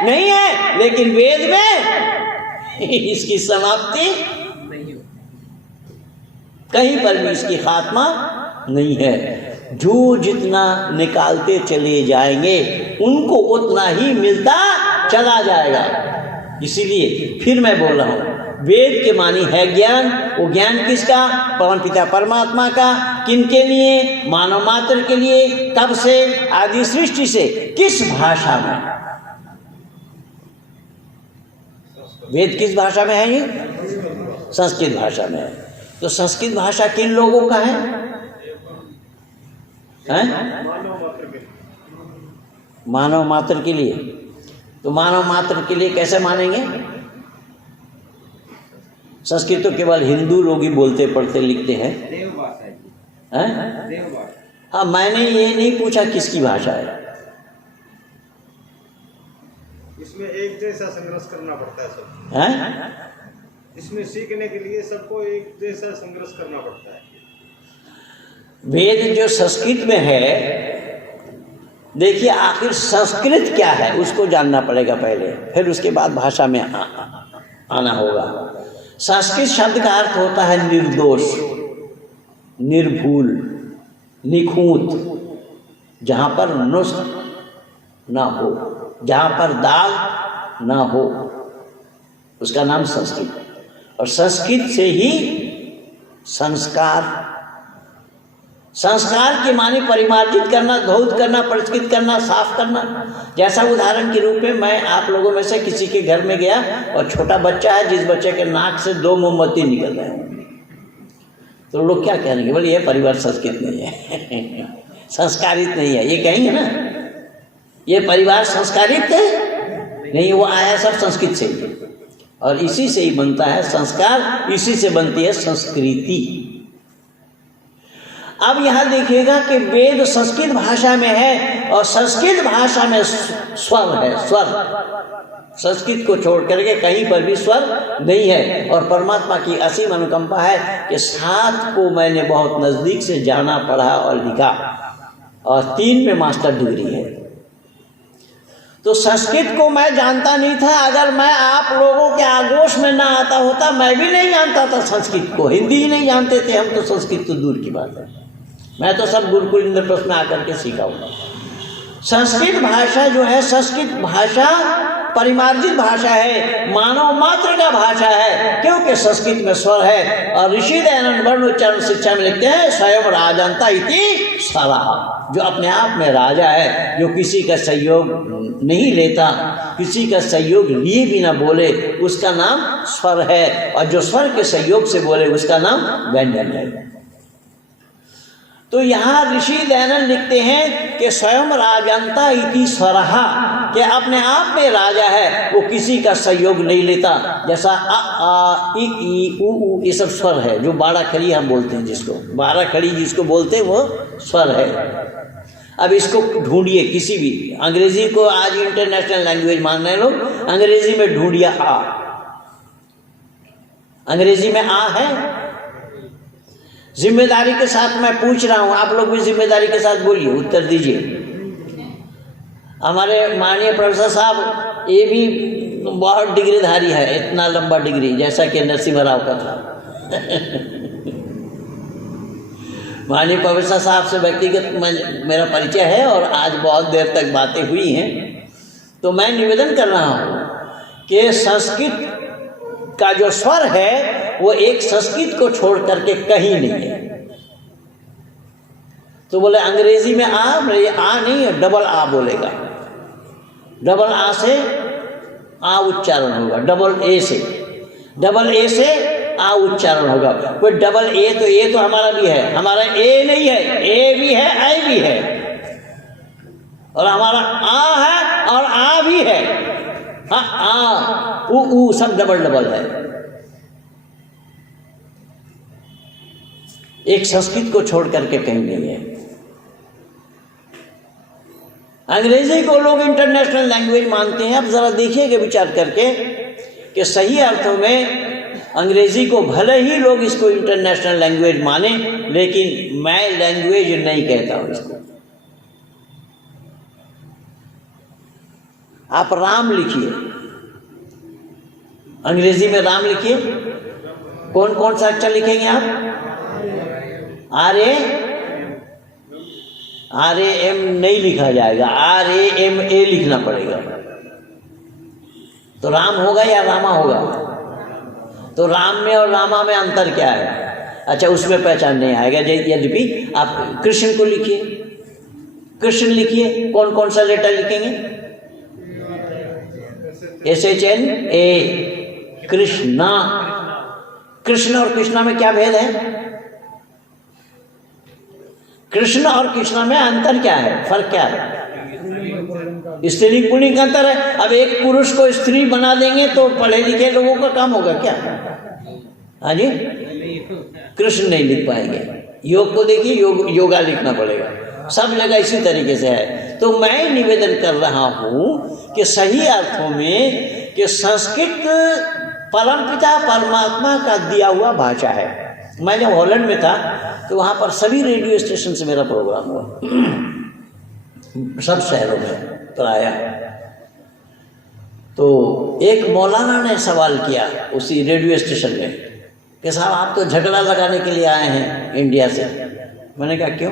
नहीं है। लेकिन वेद में इसकी समाप्ति नहीं हो, कहीं पर भी इसकी खात्मा नहीं है। जो जितना निकालते चले जाएंगे उनको उतना ही मिलता चला जाएगा। इसीलिए फिर मैं बोल रहा हूँ, वेद के मानी है ज्ञान। वो ज्ञान किसका? पवन पिता परमात्मा का। किनके लिए? मानव मात्र के लिए। कब से? आदि सृष्टि से। किस भाषा में? वेद किस भाषा में है? ये संस्कृत भाषा में है। तो संस्कृत भाषा किन लोगों का है? मानव मात्र के लिए। तो मानव मात्र के लिए कैसे मानेंगे? संस्कृत तो केवल हिंदू लोग ही बोलते पढ़ते लिखते हैं। देव भाषा है। देव भाषा। हाँ, मैंने ये नहीं पूछा किसकी भाषा है। इसमें एक जैसा संघर्ष करना पड़ता है सब। हैं? इसमें सीखने के लिए सबको एक जैसा संघर्ष करना पड़ता है। वेद जो संस्कृत में है, देखिए आखिर संस्कृत क्या है उसको जानना पड़ेगा पहले, फिर उसके बाद भाषा में आना होगा। संस्कृत शब्द का अर्थ होता है निर्दोष, निर्भूल, निखूत, जहाँ पर नुस्ख ना हो, जहाँ पर दाग ना हो, उसका नाम संस्कृत। और संस्कृत से ही संस्कार, संस्कार के माने परिमार्जित करना, धौत करना, परिष्कृत करना, साफ करना। जैसा उदाहरण के रूप में मैं आप लोगों में से किसी के घर में गया और छोटा बच्चा है जिस बच्चे के नाक से 2 मोमबत्ती निकल रहे हैं, तो लोग क्या कहेंगे? बोले ये परिवार संस्कृत नहीं है, संस्कारित नहीं है, ये कहेंगे ना। ये परिवार संस्कारित है नहीं, वो आया सब संस्कृत से ही, और इसी से ही बनता है संस्कार, इसी से बनती है संस्कृति। अब यहाँ देखिएगा कि वेद संस्कृत भाषा में है, और संस्कृत भाषा में स्वर है, स्वर। संस्कृत को छोड़ करके कहीं पर भी स्वर नहीं है। और परमात्मा की असीम अनुकंपा है कि 7 को मैंने बहुत नज़दीक से जाना, पढ़ा और लिखा, और 3 में मास्टर डिग्री है। तो संस्कृत को मैं जानता नहीं था। अगर मैं आप लोगों के आगोश में ना आता होता, मैं भी नहीं जानता था संस्कृत को। हिंदी ही नहीं जानते थे हम, तो संस्कृत तो दूर की बात है। मैं तो सब गुरुकुल इंद्रप्रस्थ में आकर के सीखा हूँ। संस्कृत भाषा जो है, संस्कृत भाषा परिमार्जित भाषा है, मानव मात्र का भाषा है, क्योंकि संस्कृत में स्वर है। और ऋषि दयानंद वर्ण उच्चारण शिक्षा में लिखते हैं स्वयं राजंता इति स्वरः, जो अपने आप में राजा है, जो किसी का सहयोग नहीं लेता, किसी का सहयोग लिए बिना बोले, उसका नाम स्वर है, और जो स्वर के सहयोग से बोले उसका नाम व्यंजन है। तो यहाँ ऋषि दयानंद लिखते हैं कि स्वयं राजंता इति स्वरः, कि अपने आप में राजा है, वो किसी का सहयोग नहीं लेता। जैसा अ आ इ ई उ ऊ ये सब स्वर है, जो 12 खड़ी हम बोलते हैं, जिसको 12 खड़ी जिसको बोलते हैं वो स्वर है। अब इसको ढूंढिए, किसी भी अंग्रेजी को आज इंटरनेशनल लैंग्वेज मान रहे लोग, अंग्रेजी में ढूंढिए आ, अंग्रेजी में आ है। जिम्मेदारी के साथ मैं पूछ रहा हूं, आप लोग भी जिम्मेदारी के साथ बोलिए, उत्तर दीजिए। हमारे माननीय प्रोफेसर साहब ये भी बहुत डिग्रीधारी है, इतना लंबा डिग्री जैसा कि नरसिम्हा राव का था। माननीय प्रोफेसर साहब से व्यक्तिगत मेरा परिचय है और आज बहुत देर तक बातें हुई हैं। तो मैं निवेदन कर रहा हूँ कि संस्कृत का जो स्वर है वो एक संस्कृत को छोड़ करके कहीं नहीं है। तो बोले अंग्रेजी में आ नहीं है, डबल आ बोलेगा, डबल आ से आ उच्चारण होगा, डबल ए से आ उच्चारण होगा। कोई डबल ए तो हमारा भी है, हमारा ए नहीं है, ए भी है, आई भी है, और हमारा आ है और आ भी है। हाँ, आ उ सब डबल है। एक संस्कृत को छोड़ करके कहीं नहीं है। अंग्रेजी को लोग इंटरनेशनल लैंग्वेज मानते हैं। अब जरा देखिएगा विचार करके कि सही अर्थों में अंग्रेजी को भले ही लोग इसको इंटरनेशनल लैंग्वेज माने, लेकिन मैं लैंग्वेज नहीं कहता हूं इसको। आप राम लिखिए, अंग्रेजी में राम लिखिए, कौन कौन सा अक्षर लिखेंगे आप? आर ए एम नहीं लिखा जाएगा, RAMA लिखना पड़ेगा। तो राम होगा या रामा होगा? तो राम में और रामा में अंतर क्या है? अच्छा, उसमें पहचान नहीं आएगा। यद्यपि आप कृष्ण को लिखिए, कृष्ण लिखिए, कौन कौन सा लेटर लिखेंगे? SHNA, कृष्णा। कृष्ण और कृष्णा में क्या भेद है? कृष्ण और कृष्णा में अंतर क्या है, फर्क क्या है? स्त्रीलिंग पुल्लिंग का अंतर है। अब एक पुरुष को स्त्री बना देंगे तो पढ़े लिखे लोगों का काम होगा क्या? हाँ जी, कृष्ण नहीं लिख पाएंगे। योग को देखिए, योगा लिखना पड़ेगा। सब जगह इसी तरीके से है। तो मैं निवेदन कर रहा हूँ कि सही अर्थों में कि संस्कृत परमपिता परमात्मा का दिया हुआ भाषा है। मैं जब हॉलैंड में था तो वहाँ पर सभी रेडियो स्टेशन से मेरा प्रोग्राम हुआ, सब शहरों में प्रायः। तो एक मौलाना ने सवाल किया उसी रेडियो स्टेशन में कि साहब आप तो झगड़ा लगाने के लिए आए हैं इंडिया से। मैंने कहा क्यों?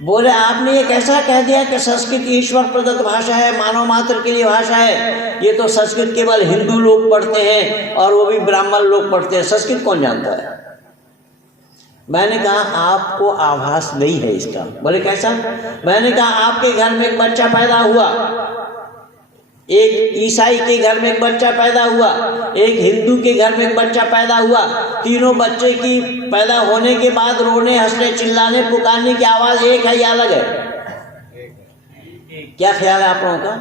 बोले आपने ये कैसा कह दिया कि संस्कृत ईश्वर प्रदत्त भाषा है, मानव मात्र के लिए भाषा है। ये तो संस्कृत केवल हिंदू लोग पढ़ते हैं और वो भी ब्राह्मण लोग पढ़ते हैं, संस्कृत कौन जानता है? मैंने कहा आपको आभास नहीं है इसका। बोले कैसा? मैंने कहा आपके घर में एक बच्चा पैदा हुआ, एक ईसाई के घर में एक बच्चा पैदा हुआ, एक हिंदू के घर में एक बच्चा पैदा हुआ। तीनों बच्चे की पैदा होने के बाद रोने, हंसने, चिल्लाने, पुकारने की आवाज एक है या अलग है? क्या ख्याल है आप लोगों का?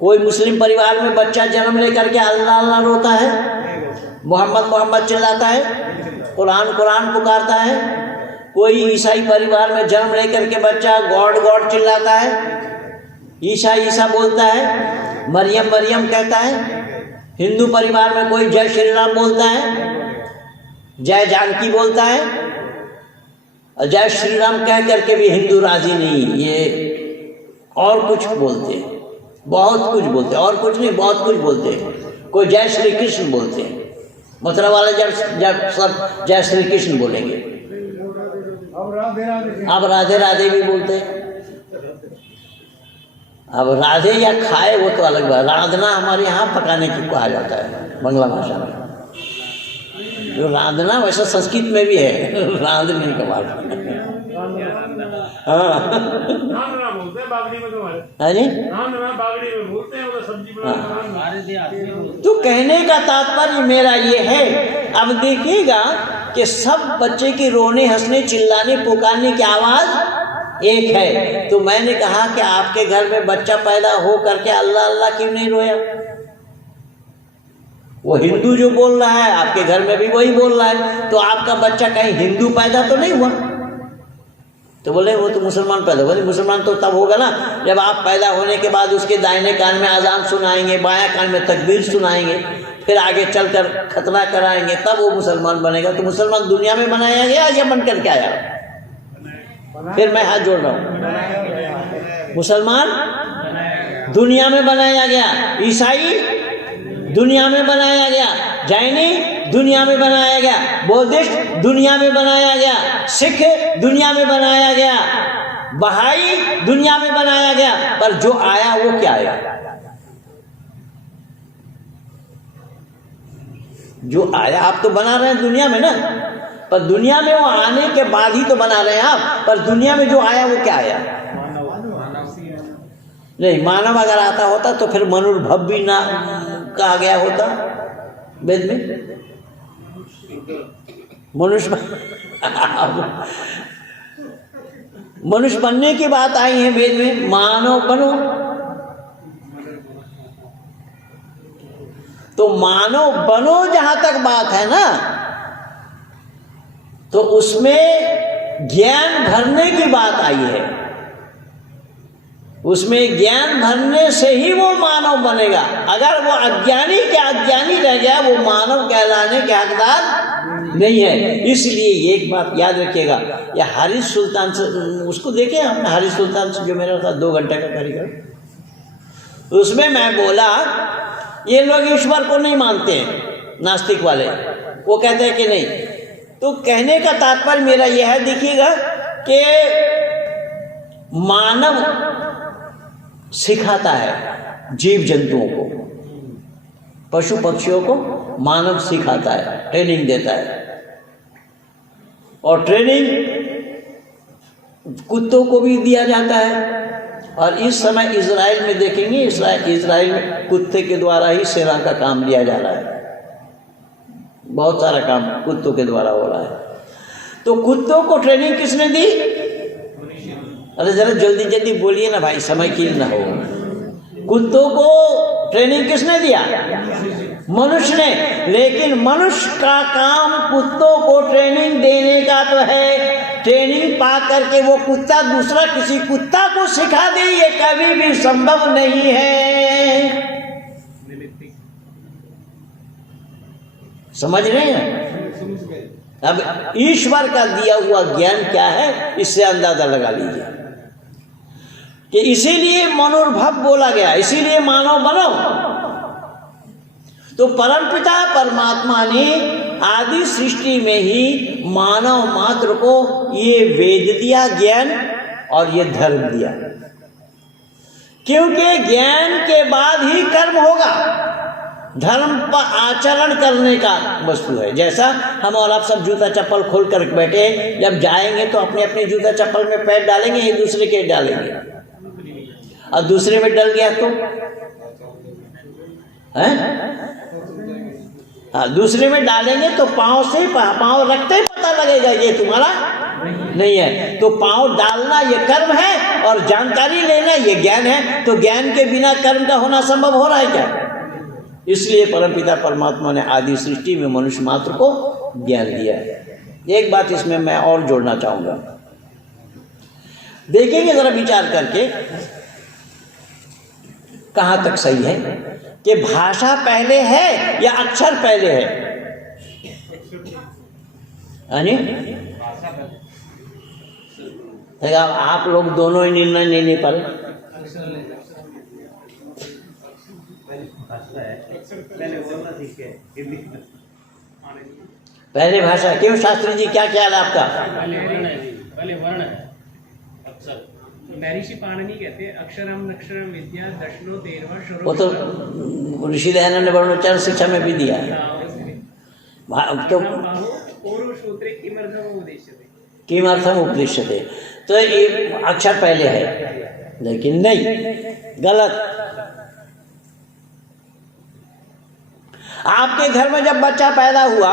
कोई मुस्लिम परिवार में बच्चा जन्म लेकर के अल्लाह अल्लाह रोता है, मोहम्मद मोहम्मद चिल्लाता है, कुरान कुरान पुकारता है। कोई ईसाई परिवार में जन्म लेकर के बच्चा गॉड गॉड चिल्लाता है, ईसा ईसा बोलता है, मरियम मरियम कहता है। हिंदू परिवार में कोई जय श्री राम बोलता है, जय जानकी बोलता है। और जय श्री राम कह करके भी हिंदू राजी नहीं, ये और कुछ बोलते हैं, बहुत कुछ बोलते हैं, और कुछ नहीं बहुत कुछ बोलते हैं। कोई जय श्री कृष्ण बोलते हैं, मथुरा वाले जब सब जय श्री कृष्ण बोलेंगे। अब राधे राधे भी बोलते हैं। अब राधे या खाए वो तो अलग बात, रांधना हमारे यहाँ पकाने को कहा जाता है बांग्ला भाषा में। जो रांधना वैसा संस्कृत में भी है, रांधने का बात। हाँ बोलते हैं बागड़ी में तुम्हारे, अरे बागड़ी में बोलते हैं, वो सब्जी बनाने। तो कहने का तात्पर्य मेरा ये है, अब देखिएगा कि सब बच्चे के रोने हंसने चिल्लाने पुकारने की आवाज एक है। तो मैंने कहा कि आपके घर में बच्चा पैदा हो करके अल्लाह अल्लाह क्यों नहीं रोया? वो हिंदू जो बोल रहा है आपके घर में भी वही बोल रहा है, तो आपका बच्चा कहीं हिंदू पैदा तो नहीं हुआ? तो बोले वो तो मुसलमान पैदा हुआ। मुसलमान तो तब होगा ना जब आप पैदा होने के बाद उसके दाहिने कान में अजान सुनाएंगे, बायां कान में तकबीर सुनाएंगे, फिर आगे चलकर खतना कराएंगे, तब वो मुसलमान बनेगा। तो मुसलमान दुनिया में बनाया गया या बन करके आया? फिर मैं हाथ जोड़ रहा हूँ, मुसलमान दुनिया में बनाया गया, ईसाई दुनिया में बनाया गया, जैनी दुनिया में बनाया गया, बौद्धिस्ट दुनिया में बनाया गया, सिख दुनिया में बनाया गया, बहाई दुनिया में बनाया गया। पर जो आया वो क्या आया? जो आया आप तो बना रहे हैं दुनिया में ना, पर दुनिया में वो आने के बाद ही तो बना रहे हैं आप। पर दुनिया में जो आया वो क्या आया? नहीं, मानव अगर आता होता तो फिर मनुर्भव भी ना कहा गया होता वेद में। मनुष्य बनने की बात आई है वेद में, मानव बनो। तो मानव बनो जहां तक बात है ना, तो उसमें ज्ञान भरने की बात आई है। उसमें ज्ञान भरने से ही वो मानव बनेगा। अगर वो अज्ञानी के अज्ञानी रह गया, वो मानव कहलाने के हकदार नहीं है। इसलिए एक बात याद रखिएगा, या हारिस सुल्तान से, उसको देखे आपने हारिस सुल्तान से जो मेरा था 2 घंटे का कार्यक्रम, उसमें मैं बोला ये लोग ईश्वर को नहीं मानते हैं, नास्तिक वाले, वो कहते हैं कि नहीं। तो कहने का तात्पर्य मेरा यह है, देखिएगा कि मानव सिखाता है जीव जंतुओं को, पशु पक्षियों को मानव सिखाता है, ट्रेनिंग देता है। और ट्रेनिंग कुत्तों को भी दिया जाता है। और इस समय इजराइल में देखेंगे, इजराइल में कुत्ते के द्वारा ही सेना का काम लिया जा रहा है। बहुत सारा काम कुत्तों के द्वारा हो रहा है। तो कुत्तों को ट्रेनिंग किसने दी? अरे जरा जल्दी जल्दी बोलिए ना भाई, समय की ना हो। कुत्तों को ट्रेनिंग किसने दिया? मनुष्य ने। लेकिन मनुष्य का काम कुत्तों को ट्रेनिंग देने का तो है। ट्रेनिंग पा करके वो कुत्ता दूसरा किसी कुत्ता को सिखा दे, ये कभी भी संभव नहीं है। समझ रहे हैं? अब ईश्वर का दिया हुआ ज्ञान क्या है, इससे अंदाजा लगा लीजिए कि इसीलिए मनोर्भव बोला गया, इसीलिए मानव बनो। तो परमपिता परमात्मा ने आदि सृष्टि में ही मानव मात्र को ये वेद दिया, ज्ञान, और ये धर्म दिया। क्योंकि ज्ञान के बाद ही कर्म होगा। धर्म पर आचरण करने का वस्तु है। जैसा हम और आप सब जूता चप्पल खोल कर बैठे, जब जाएंगे तो अपने अपने जूता चप्पल में पैर डालेंगे, एक दूसरे के डालेंगे, और दूसरे में डल गया तो हैं? हाँ, दूसरे में डालेंगे तो पाँव से पाँव रखते ही पता लगेगा ये तुम्हारा नहीं है। तो पाँव डालना ये कर्म है, और जानकारी लेना ये ज्ञान है। तो ज्ञान के बिना कर्म का होना संभव हो रहा है क्या? इसलिए परमपिता परमात्मा ने आदि सृष्टि में मनुष्य मात्र को ज्ञान दिया है। एक बात इसमें मैं और जोड़ना चाहूंगा, देखेंगे जरा विचार करके कहां तक सही है कि भाषा पहले है या अक्षर पहले है? आप लोग दोनों ही निर्णय नहीं ले पा रहे। पहले भाषा क्यों? शास्त्री जी क्या ख्याल है आपका? पहले वर्ण है, अक्षर। महर्षि पाणिनि कहते हैं अक्षरम नक्षरम विद्या दशनो तेरवा वो तो ऋषि दयानंद ने वर्णोच्चारण शिक्षा में भी दिया है। तो पूर्वसूत्रे किमर्थम उपदिश्यते, किमर्थम उपदिश्यते, तो ये अक्षर पहले है, लेकिन नहीं, गलत। आपके घर में जब बच्चा पैदा हुआ,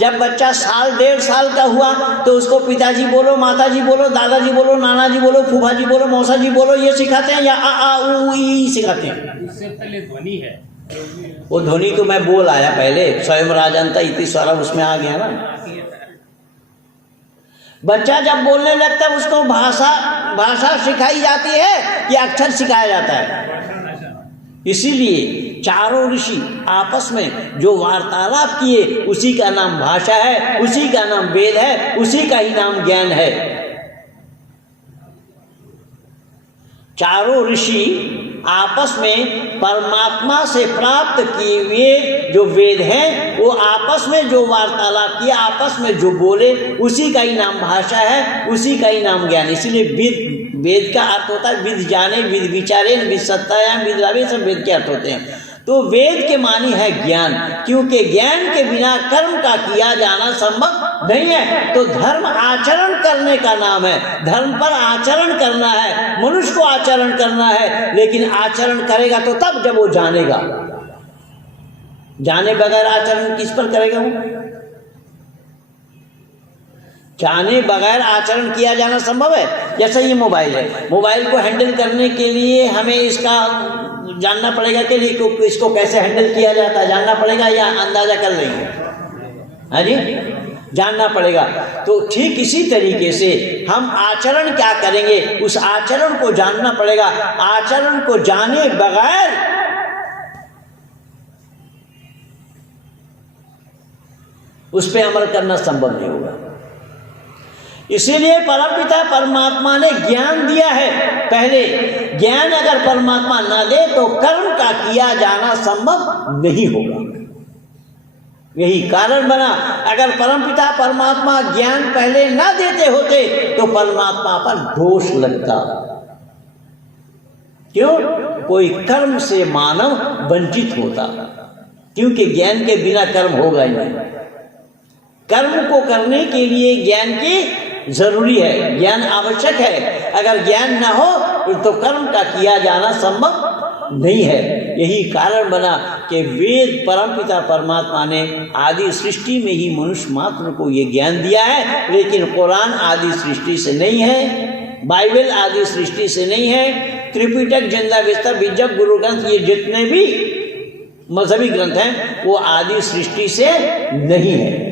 जब बच्चा साल 1.5 साल का हुआ, तो उसको पिताजी बोलो, माताजी बोलो, दादाजी बोलो, नाना जी बोलो, फूफा जी बोलो, मौसा जी बोलो, ये सिखाते हैं या आ उ ई सिखाते हैं? उससे पहले ध्वनि है, वो ध्वनि तो मैं बोल आया पहले, स्वयं राजंता इति स्वरा उसमें आ गया ना। बच्चा जब बोलने लगता है उसको भाषा सिखाई जाती है कि अक्षर सिखाया जाता है। इसीलिए चारों ऋषि आपस में जो वार्तालाप किए उसी का नाम भाषा है, उसी का नाम वेद है, उसी का ही नाम ज्ञान है। चारों ऋषि आपस में परमात्मा से प्राप्त किए हुए जो वेद हैं, वो आपस में जो वार्तालाप किया, आपस में जो बोले, उसी का ही नाम भाषा है, उसी का ही नाम ज्ञान। इसीलिए वेद का अर्थ होता है विद जाने, विद विचारे, विद सत्तायाम, विद लाभे, सब वेद के अर्थ होते हैं। तो वेद के मानी है ज्ञान, क्योंकि ज्ञान के बिना कर्म का किया जाना संभव नहीं है। तो धर्म आचरण करने का नाम है, धर्म पर आचरण करना है, मनुष्य को आचरण करना है। लेकिन आचरण करेगा तो तब जब वो जानेगा, जाने बगैर आचरण किस पर करेगा वो? जाने बगैर आचरण किया जाना संभव है? जैसे ये मोबाइल है, मोबाइल को हैंडल करने के लिए हमें इसका जानना पड़ेगा कि इसको कैसे हैंडल किया जाता है, जानना पड़ेगा या अंदाजा कर लेंगे? हाँ जी, जानना पड़ेगा। तो ठीक इसी तरीके से हम आचरण क्या करेंगे, उस आचरण को जानना पड़ेगा। आचरण को जाने बगैर उस पर अमल करना संभव नहीं होगा। इसीलिए परमपिता परमात्मा ने ज्ञान दिया है। पहले ज्ञान अगर परमात्मा ना दे तो कर्म का किया जाना संभव नहीं होगा। यही कारण बना, अगर परमपिता परमात्मा ज्ञान पहले ना देते होते तो परमात्मा पर दोष लगता। क्यों? कोई कर्म से मानव वंचित होता, क्योंकि ज्ञान के बिना कर्म होगा ही नहीं। कर्म को करने के लिए ज्ञान की जरूरी है, ज्ञान आवश्यक है। अगर ज्ञान ना हो तो कर्म का किया जाना संभव नहीं है। यही कारण बना कि वेद परमपिता परमात्मा ने आदि सृष्टि में ही मनुष्य मात्र को ये ज्ञान दिया है। लेकिन कुरान आदि सृष्टि से नहीं है, बाइबल आदि सृष्टि से नहीं है, त्रिपिटक, जिंदा विस्तार, बीजक, गुरु ग्रंथ, ये जितने भी मजहबी ग्रंथ हैं वो आदि सृष्टि से नहीं है।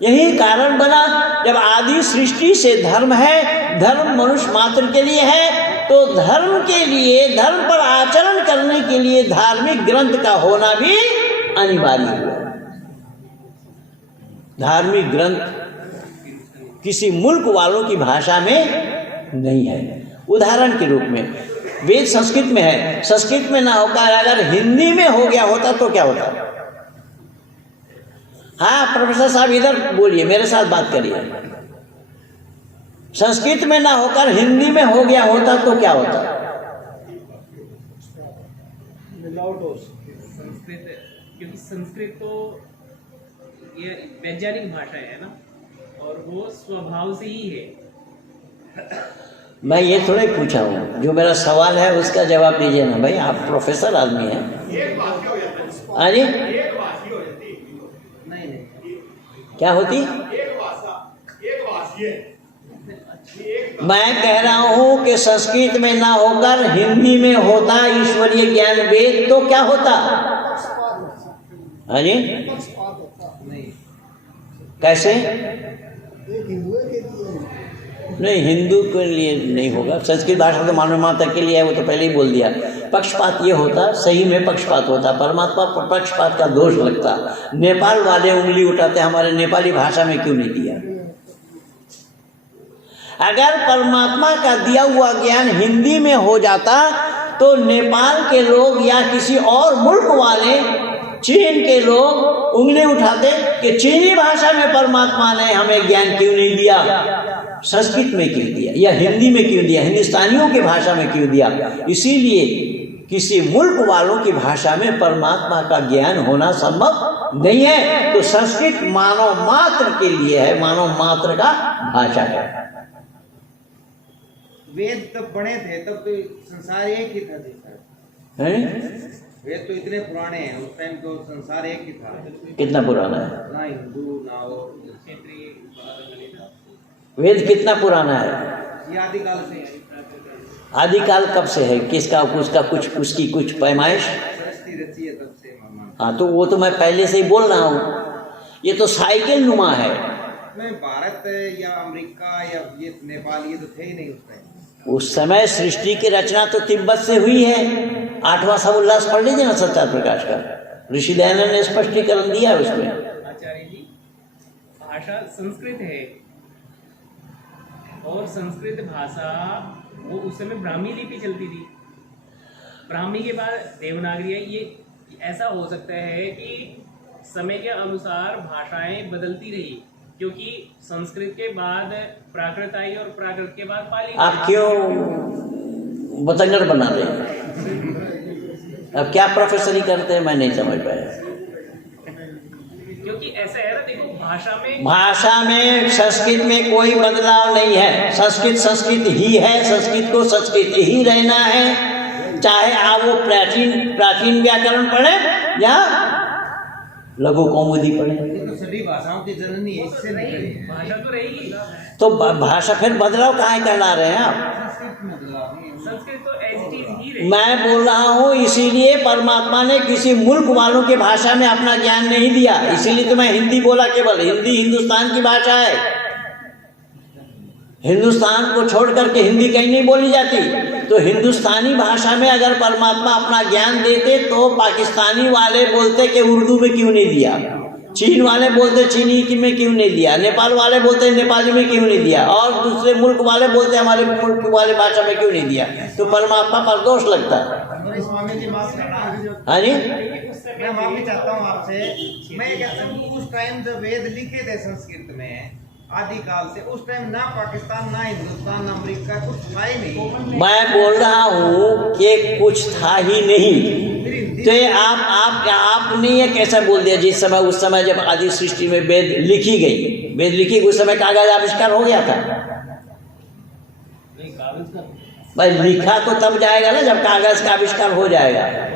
यही कारण बना, जब आदि सृष्टि से धर्म है, धर्म मनुष्य मात्र के लिए है, तो धर्म के लिए, धर्म पर आचरण करने के लिए धार्मिक ग्रंथ का होना भी अनिवार्य हुआ। धार्मिक ग्रंथ किसी मुल्क वालों की भाषा में नहीं है। उदाहरण के रूप में वेद संस्कृत में है, संस्कृत में ना होकर अगर हिंदी में हो गया होता तो क्या होता? हाँ प्रोफेसर साहब इधर बोलिए, मेरे साथ बात करिए। संस्कृत में ना होकर हिंदी में हो गया होता तो क्या होता? संस्कृत, क्योंकि संस्कृत तो ये वैज्ञानिक भाषा है ना, और वो स्वभाव से ही है। मैं ये थोड़ा ही पूछा हूँ, जो मेरा सवाल है उसका जवाब दीजिए ना भाई, आप प्रोफेसर आदमी हैं। हाँ जी, क्या होती? मैं कह रहा हूं कि संस्कृत में ना होकर हिंदी में होता ईश्वरीय ज्ञान वेद तो क्या होता? हाँ जी, कैसे? नहीं, हिंदू के लिए नहीं होगा, संस्कृत भाषा तो मानव माता के लिए है, वो तो पहले ही बोल दिया। पक्षपात ये होता, सही में पक्षपात होता, परमात्मा पर पक्षपात का दोष लगता। नेपाल वाले उंगली उठाते, हमारे नेपाली भाषा में क्यों नहीं दिया? अगर परमात्मा का दिया हुआ ज्ञान हिंदी में हो जाता तो नेपाल के लोग या किसी और मुल्क वाले, चीन के लोग उंगली उठाते कि चीनी भाषा में परमात्मा ने हमें ज्ञान क्यों नहीं दिया। संस्कृत में क्यों दिया या हिंदी में क्यों दिया, हिंदुस्तानियों की भाषा में क्यों दिया? इसीलिए किसी मुल्क वालों की भाषा में परमात्मा का ज्ञान होना संभव नहीं है। तो संस्कृत मानव मात्र के लिए है, मानव मात्र का भाषा है। वेद तब बने थे तब तो संसार एक ही था जी सर। हैं? वेद तो इतने पुराने हैं, उस टाइम तो संसार एक ही था। कितना पुराना है ना हिंदू ना और वेद? कितना पुराना है? ये आदिकाल से है। आदिकाल कब से है? किसका उसका कुछ उसकी कुछ पैमाइश? सृष्टि रची है तब से मामा। हाँ, तो वो तो मैं पहले से ही बोल रहा हूँ, ये तो साइकिल नुमा है। नहीं, भारत या अमेरिका या ये नेपाल ये तो थे ही नहीं उस टाइम। उस समय सृष्टि की रचना तो तिब्बत से हुई है। 8वां समुल्लास पढ़ लीजिए ना सत्यार्थ प्रकाश का, ऋषि दयानंद ने स्पष्टीकरण दिया है उसमें। आचार्य जी, भाषा संस्कृत है और संस्कृत भाषा वो उस समय ब्राह्मी लिपि चलती थी। ब्राह्मी के बाद देवनागरी है। ये ऐसा हो सकता है कि समय के अनुसार भाषाएं बदलती रही, क्योंकि संस्कृत के बाद प्राकृत आई और प्राकृत के बाद पाली। आप क्यों बतंगड़ बना रहे हैं? अब क्या प्रोफेसरी करते हैं मैं नहीं समझ पाया। क्योंकि ऐसा है ना, देखो भाषा में संस्कृत में कोई बदलाव नहीं है। संस्कृत संस्कृत ही है, संस्कृत को संस्कृत ही रहना है। चाहे आप वो प्राचीन व्याकरण पढ़े या लघु कौमुदी पढ़े। तो सभी भाषाओं की जननी है, इससे निकली है। भाषा तो रहेगी। तो भाषा फिर बदलाव काहे करना रहे हैं आप? संस्कृत तो एज इट इज ही रहेगी। मैं बोल रहा हूँ इसीलिए परमात्मा ने किसी मुल्क वालों की भाषा में अपना ज्ञान नहीं दिया। इसीलिए तो मैं हिंदी बोला, केवल हिंदी हिंदुस्तान की भाषा है। हिंदुस्तान को छोड़ करके हिंदी कहीं नहीं बोली जाती। तो हिंदुस्तानी भाषा में अगर परमात्मा अपना ज्ञान देते तो पाकिस्तानी वाले बोलते कि उर्दू में क्यों नहीं दिया, चीन वाले बोलते चीनी में क्यों नहीं दिया, नेपाल वाले बोलते नेपाली में क्यों नहीं दिया, और दूसरे मुल्क वाले बोलते हमारे मुल्क वाले भाषा में क्यों नहीं दिया। तो परमात्मा पर दोष लगता है। स्वामी जी माफ करना, हाँ जी, मैं माफी चाहता हूँ आपसे। मैं कहता हूँ उस टाइम जब वेद लिखे थे संस्कृत में आदिकाल से, उस टाइम ना पाकिस्तान ना हिंदुस्तान ना अमेरिका कुछ था ही नहीं। मैं बोल रहा हूँ कि कुछ था ही नहीं। तो ये आपने ये कैसा बोल दिया? जिस समय उस समय जब आदि सृष्टि में वेद लिखी गई, वेद लिखी उस समय कागज आविष्कार हो गया था। भाई लिखा तो तब जाएगा ना जब कागज का आविष्कार हो जाएगा।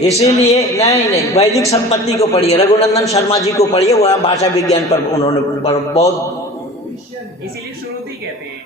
इसीलिए नहीं वैदिक संपत्ति को पढ़िए, रघुनंदन शर्मा जी को पढ़िए, वह भाषा विज्ञान पर उन्होंने बहुत, इसीलिए श्रुति कहते हैं,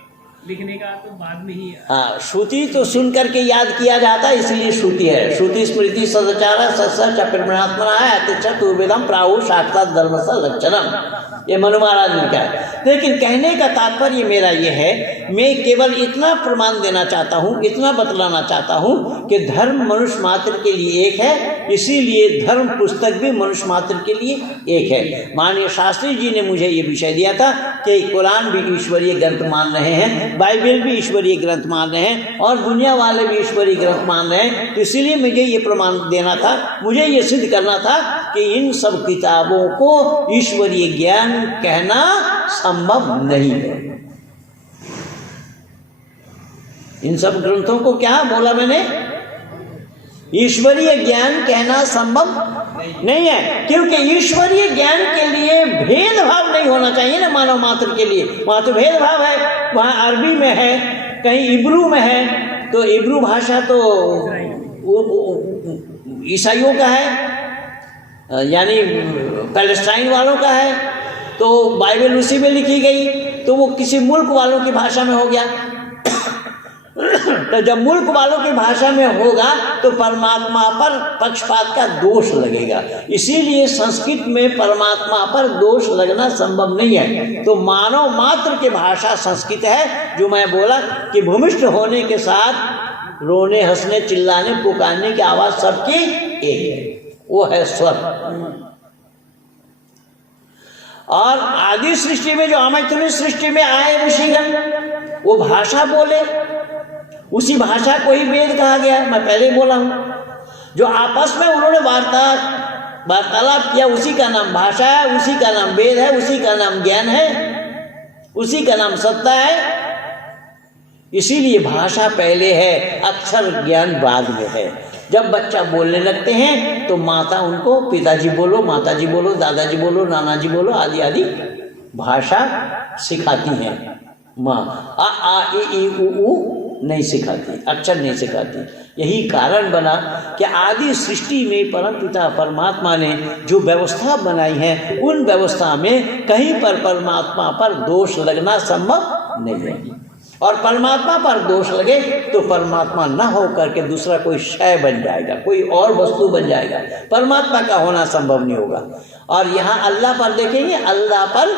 लिखने का तो बाद में ही। हाँ, श्रुति तो सुन करके याद किया जाता है, इसलिए श्रुति है। श्रुति स्मृति सदाचार सत्सच प्रमात्मना है अतिच्छ तुर्वेदम प्राहु साक्षात धर्म स लक्षणम। ये मनु महाराज ने कहा है। लेकिन कहने का तात्पर्य मेरा ये है, मैं केवल इतना प्रमाण देना चाहता हूँ, इतना बतलाना चाहता हूँ कि धर्म मनुष्य मात्र के लिए एक है। इसीलिए धर्म पुस्तक भी मनुष्य मात्र के लिए एक है। माननीय शास्त्री जी ने मुझे ये विषय दिया था कि कुरान भी ईश्वरीय ग्रंथ मान रहे हैं, बाइबल भी ईश्वरीय ग्रंथ मान रहे हैं, और दुनिया वाले भी ईश्वरीय ग्रंथ मान रहे हैं। तो इसीलिए मुझे ये प्रमाण देना था, मुझे ये सिद्ध करना था कि इन सब किताबों को ईश्वरीय ज्ञान कहना संभव नहीं है। इन सब ग्रंथों को क्या बोला मैंने? ईश्वरीय ज्ञान कहना संभव नहीं है, क्योंकि ईश्वरीय ज्ञान के लिए भेदभाव नहीं होना चाहिए ना मानव मात्र के लिए। वहाँ तो भेदभाव है, वहाँ अरबी में है, कहीं इब्रू में है। तो इब्रू भाषा तो ईसाइयों का है, यानी पैलेस्टाइन वालों का है। तो बाइबल उसी में लिखी गई, तो वो किसी मुल्क वालों की भाषा में हो गया। तो जब मुल्क वालों की भाषा में होगा तो परमात्मा पर पक्षपात का दोष लगेगा। इसीलिए संस्कृत में परमात्मा पर दोष लगना संभव नहीं है। तो मानव मात्र की भाषा संस्कृत है। जो मैं बोला कि भूमिष्ठ होने के साथ रोने हंसने चिल्लाने पुकारने की आवाज़ सबकी एक है, वो है स्वर। और आदि सृष्टि में जो अमैथुनी सृष्टि में आए ऋषिगण, वो भाषा बोले, उसी भाषा को ही वेद कहा गया है। मैं पहले बोला हूँ, जो आपस में उन्होंने वार्तालाप किया उसी का नाम भाषा है, उसी का नाम वेद है, उसी का नाम ज्ञान है। उसी का नाम सत्ता है। इसीलिए भाषा पहले है, अक्षर ज्ञान बाद में है। जब बच्चा बोलने लगते हैं तो माता उनको पिताजी बोलो, माताजी बोलो, दादाजी बोलो, नानाजी बोलो आदि आदि भाषा सिखाती हैं। माँ आ ई उ नहीं सिखाती, अक्षर नहीं सिखाती। यही कारण बना कि आदि सृष्टि में परम पिता परमात्मा ने जो व्यवस्था बनाई है, उन व्यवस्था में कहीं पर परमात्मा पर दोष लगना संभव नहीं है। और परमात्मा पर दोष लगे तो परमात्मा ना हो करके दूसरा कोई शय बन जाएगा, कोई और वस्तु बन जाएगा, परमात्मा का होना संभव नहीं होगा। और यहाँ अल्लाह पर देखेंगे, अल्लाह पर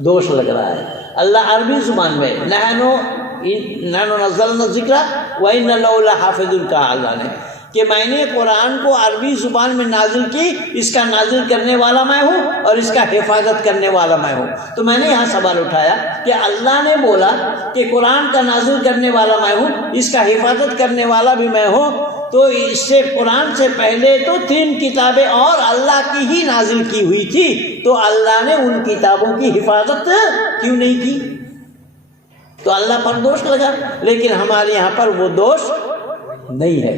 दोष लग रहा है। अल्लाह अरबी जुबान में नहनो नज़्ज़लना ज़िक्रा व इन्ना लहू लहाफ़िज़ून कहा अल्लाह ने कि मैंने कुरान को अरबी ज़ुबान में नाजिल की, इसका नाजिल करने वाला मैं हूँ और इसका हिफाजत करने वाला मैं हूँ। तो मैंने यहाँ सवाल उठाया कि अल्लाह ने बोला कि कुरान का नाजिल करने वाला मैं हूँ, इसका हिफाजत करने वाला भी मैं हूँ, तो इससे कुरान से पहले तो 3 किताबें और अल्लाह की ही नाजिल की हुई थी, तो अल्लाह ने उन किताबों की हिफाजत क्यों नहीं की? तो अल्लाह पर दोष लगा, लेकिन हमारे यहाँ पर वो दोष नहीं है।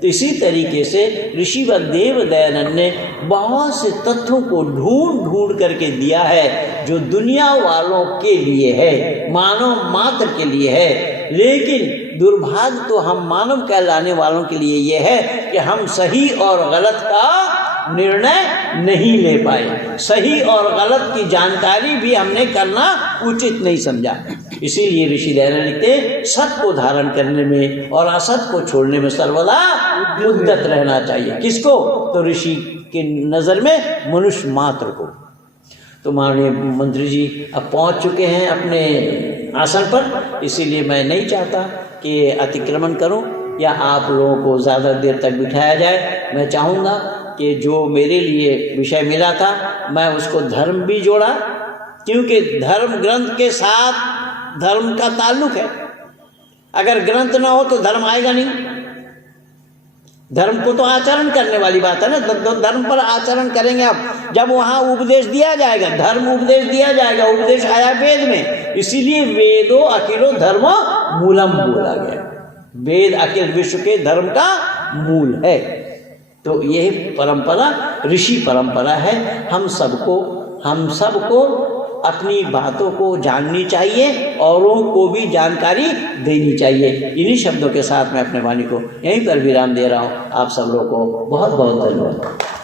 तो इसी तरीके से ऋषि व देव दयानंद ने बहुत से तथ्यों को ढूंढ करके दिया है, जो दुनिया वालों के लिए है, मानव मात्र के लिए है। लेकिन दुर्भाग्य तो हम मानव कहलाने वालों के लिए ये है कि हम सही और गलत का निर्णय नहीं ले पाए, सही और गलत की जानकारी भी हमने करना उचित नहीं समझा। इसीलिए ऋषि दयानंद लिखते, सत को धारण करने में और असत को छोड़ने में सर्वदा उद्यत रहना चाहिए। किसको? तो ऋषि के नज़र में मनुष्य मात्र को। तो माननीय मंत्री जी अब पहुंच चुके हैं अपने आसन पर, इसीलिए मैं नहीं चाहता कि अतिक्रमण करूं या आप लोगों को ज़्यादा देर तक बिठाया जाए। मैं चाहूँगा कि जो मेरे लिए विषय मिला था मैं उसको धर्म भी जोड़ा, क्योंकि धर्म ग्रंथ के साथ धर्म का ताल्लुक है। अगर ग्रंथ ना हो तो धर्म आएगा नहीं। धर्म को तो आचरण करने वाली बात है ना, तो धर्म पर आचरण करेंगे आप जब वहाँ उपदेश दिया जाएगा, धर्म उपदेश दिया जाएगा। उपदेश आया वेद में, इसीलिए वेदो अखिलो धर्मो मूलम बोला गया। वेद अखिल विश्व के धर्म का मूल है। तो यह परंपरा ऋषि परंपरा है। हम सबको अपनी बातों को जाननी चाहिए, औरों को भी जानकारी देनी चाहिए। इन्हीं शब्दों के साथ मैं अपने वाणी को यहीं पर विराम दे रहा हूँ। आप सब लोगों को बहुत बहुत धन्यवाद।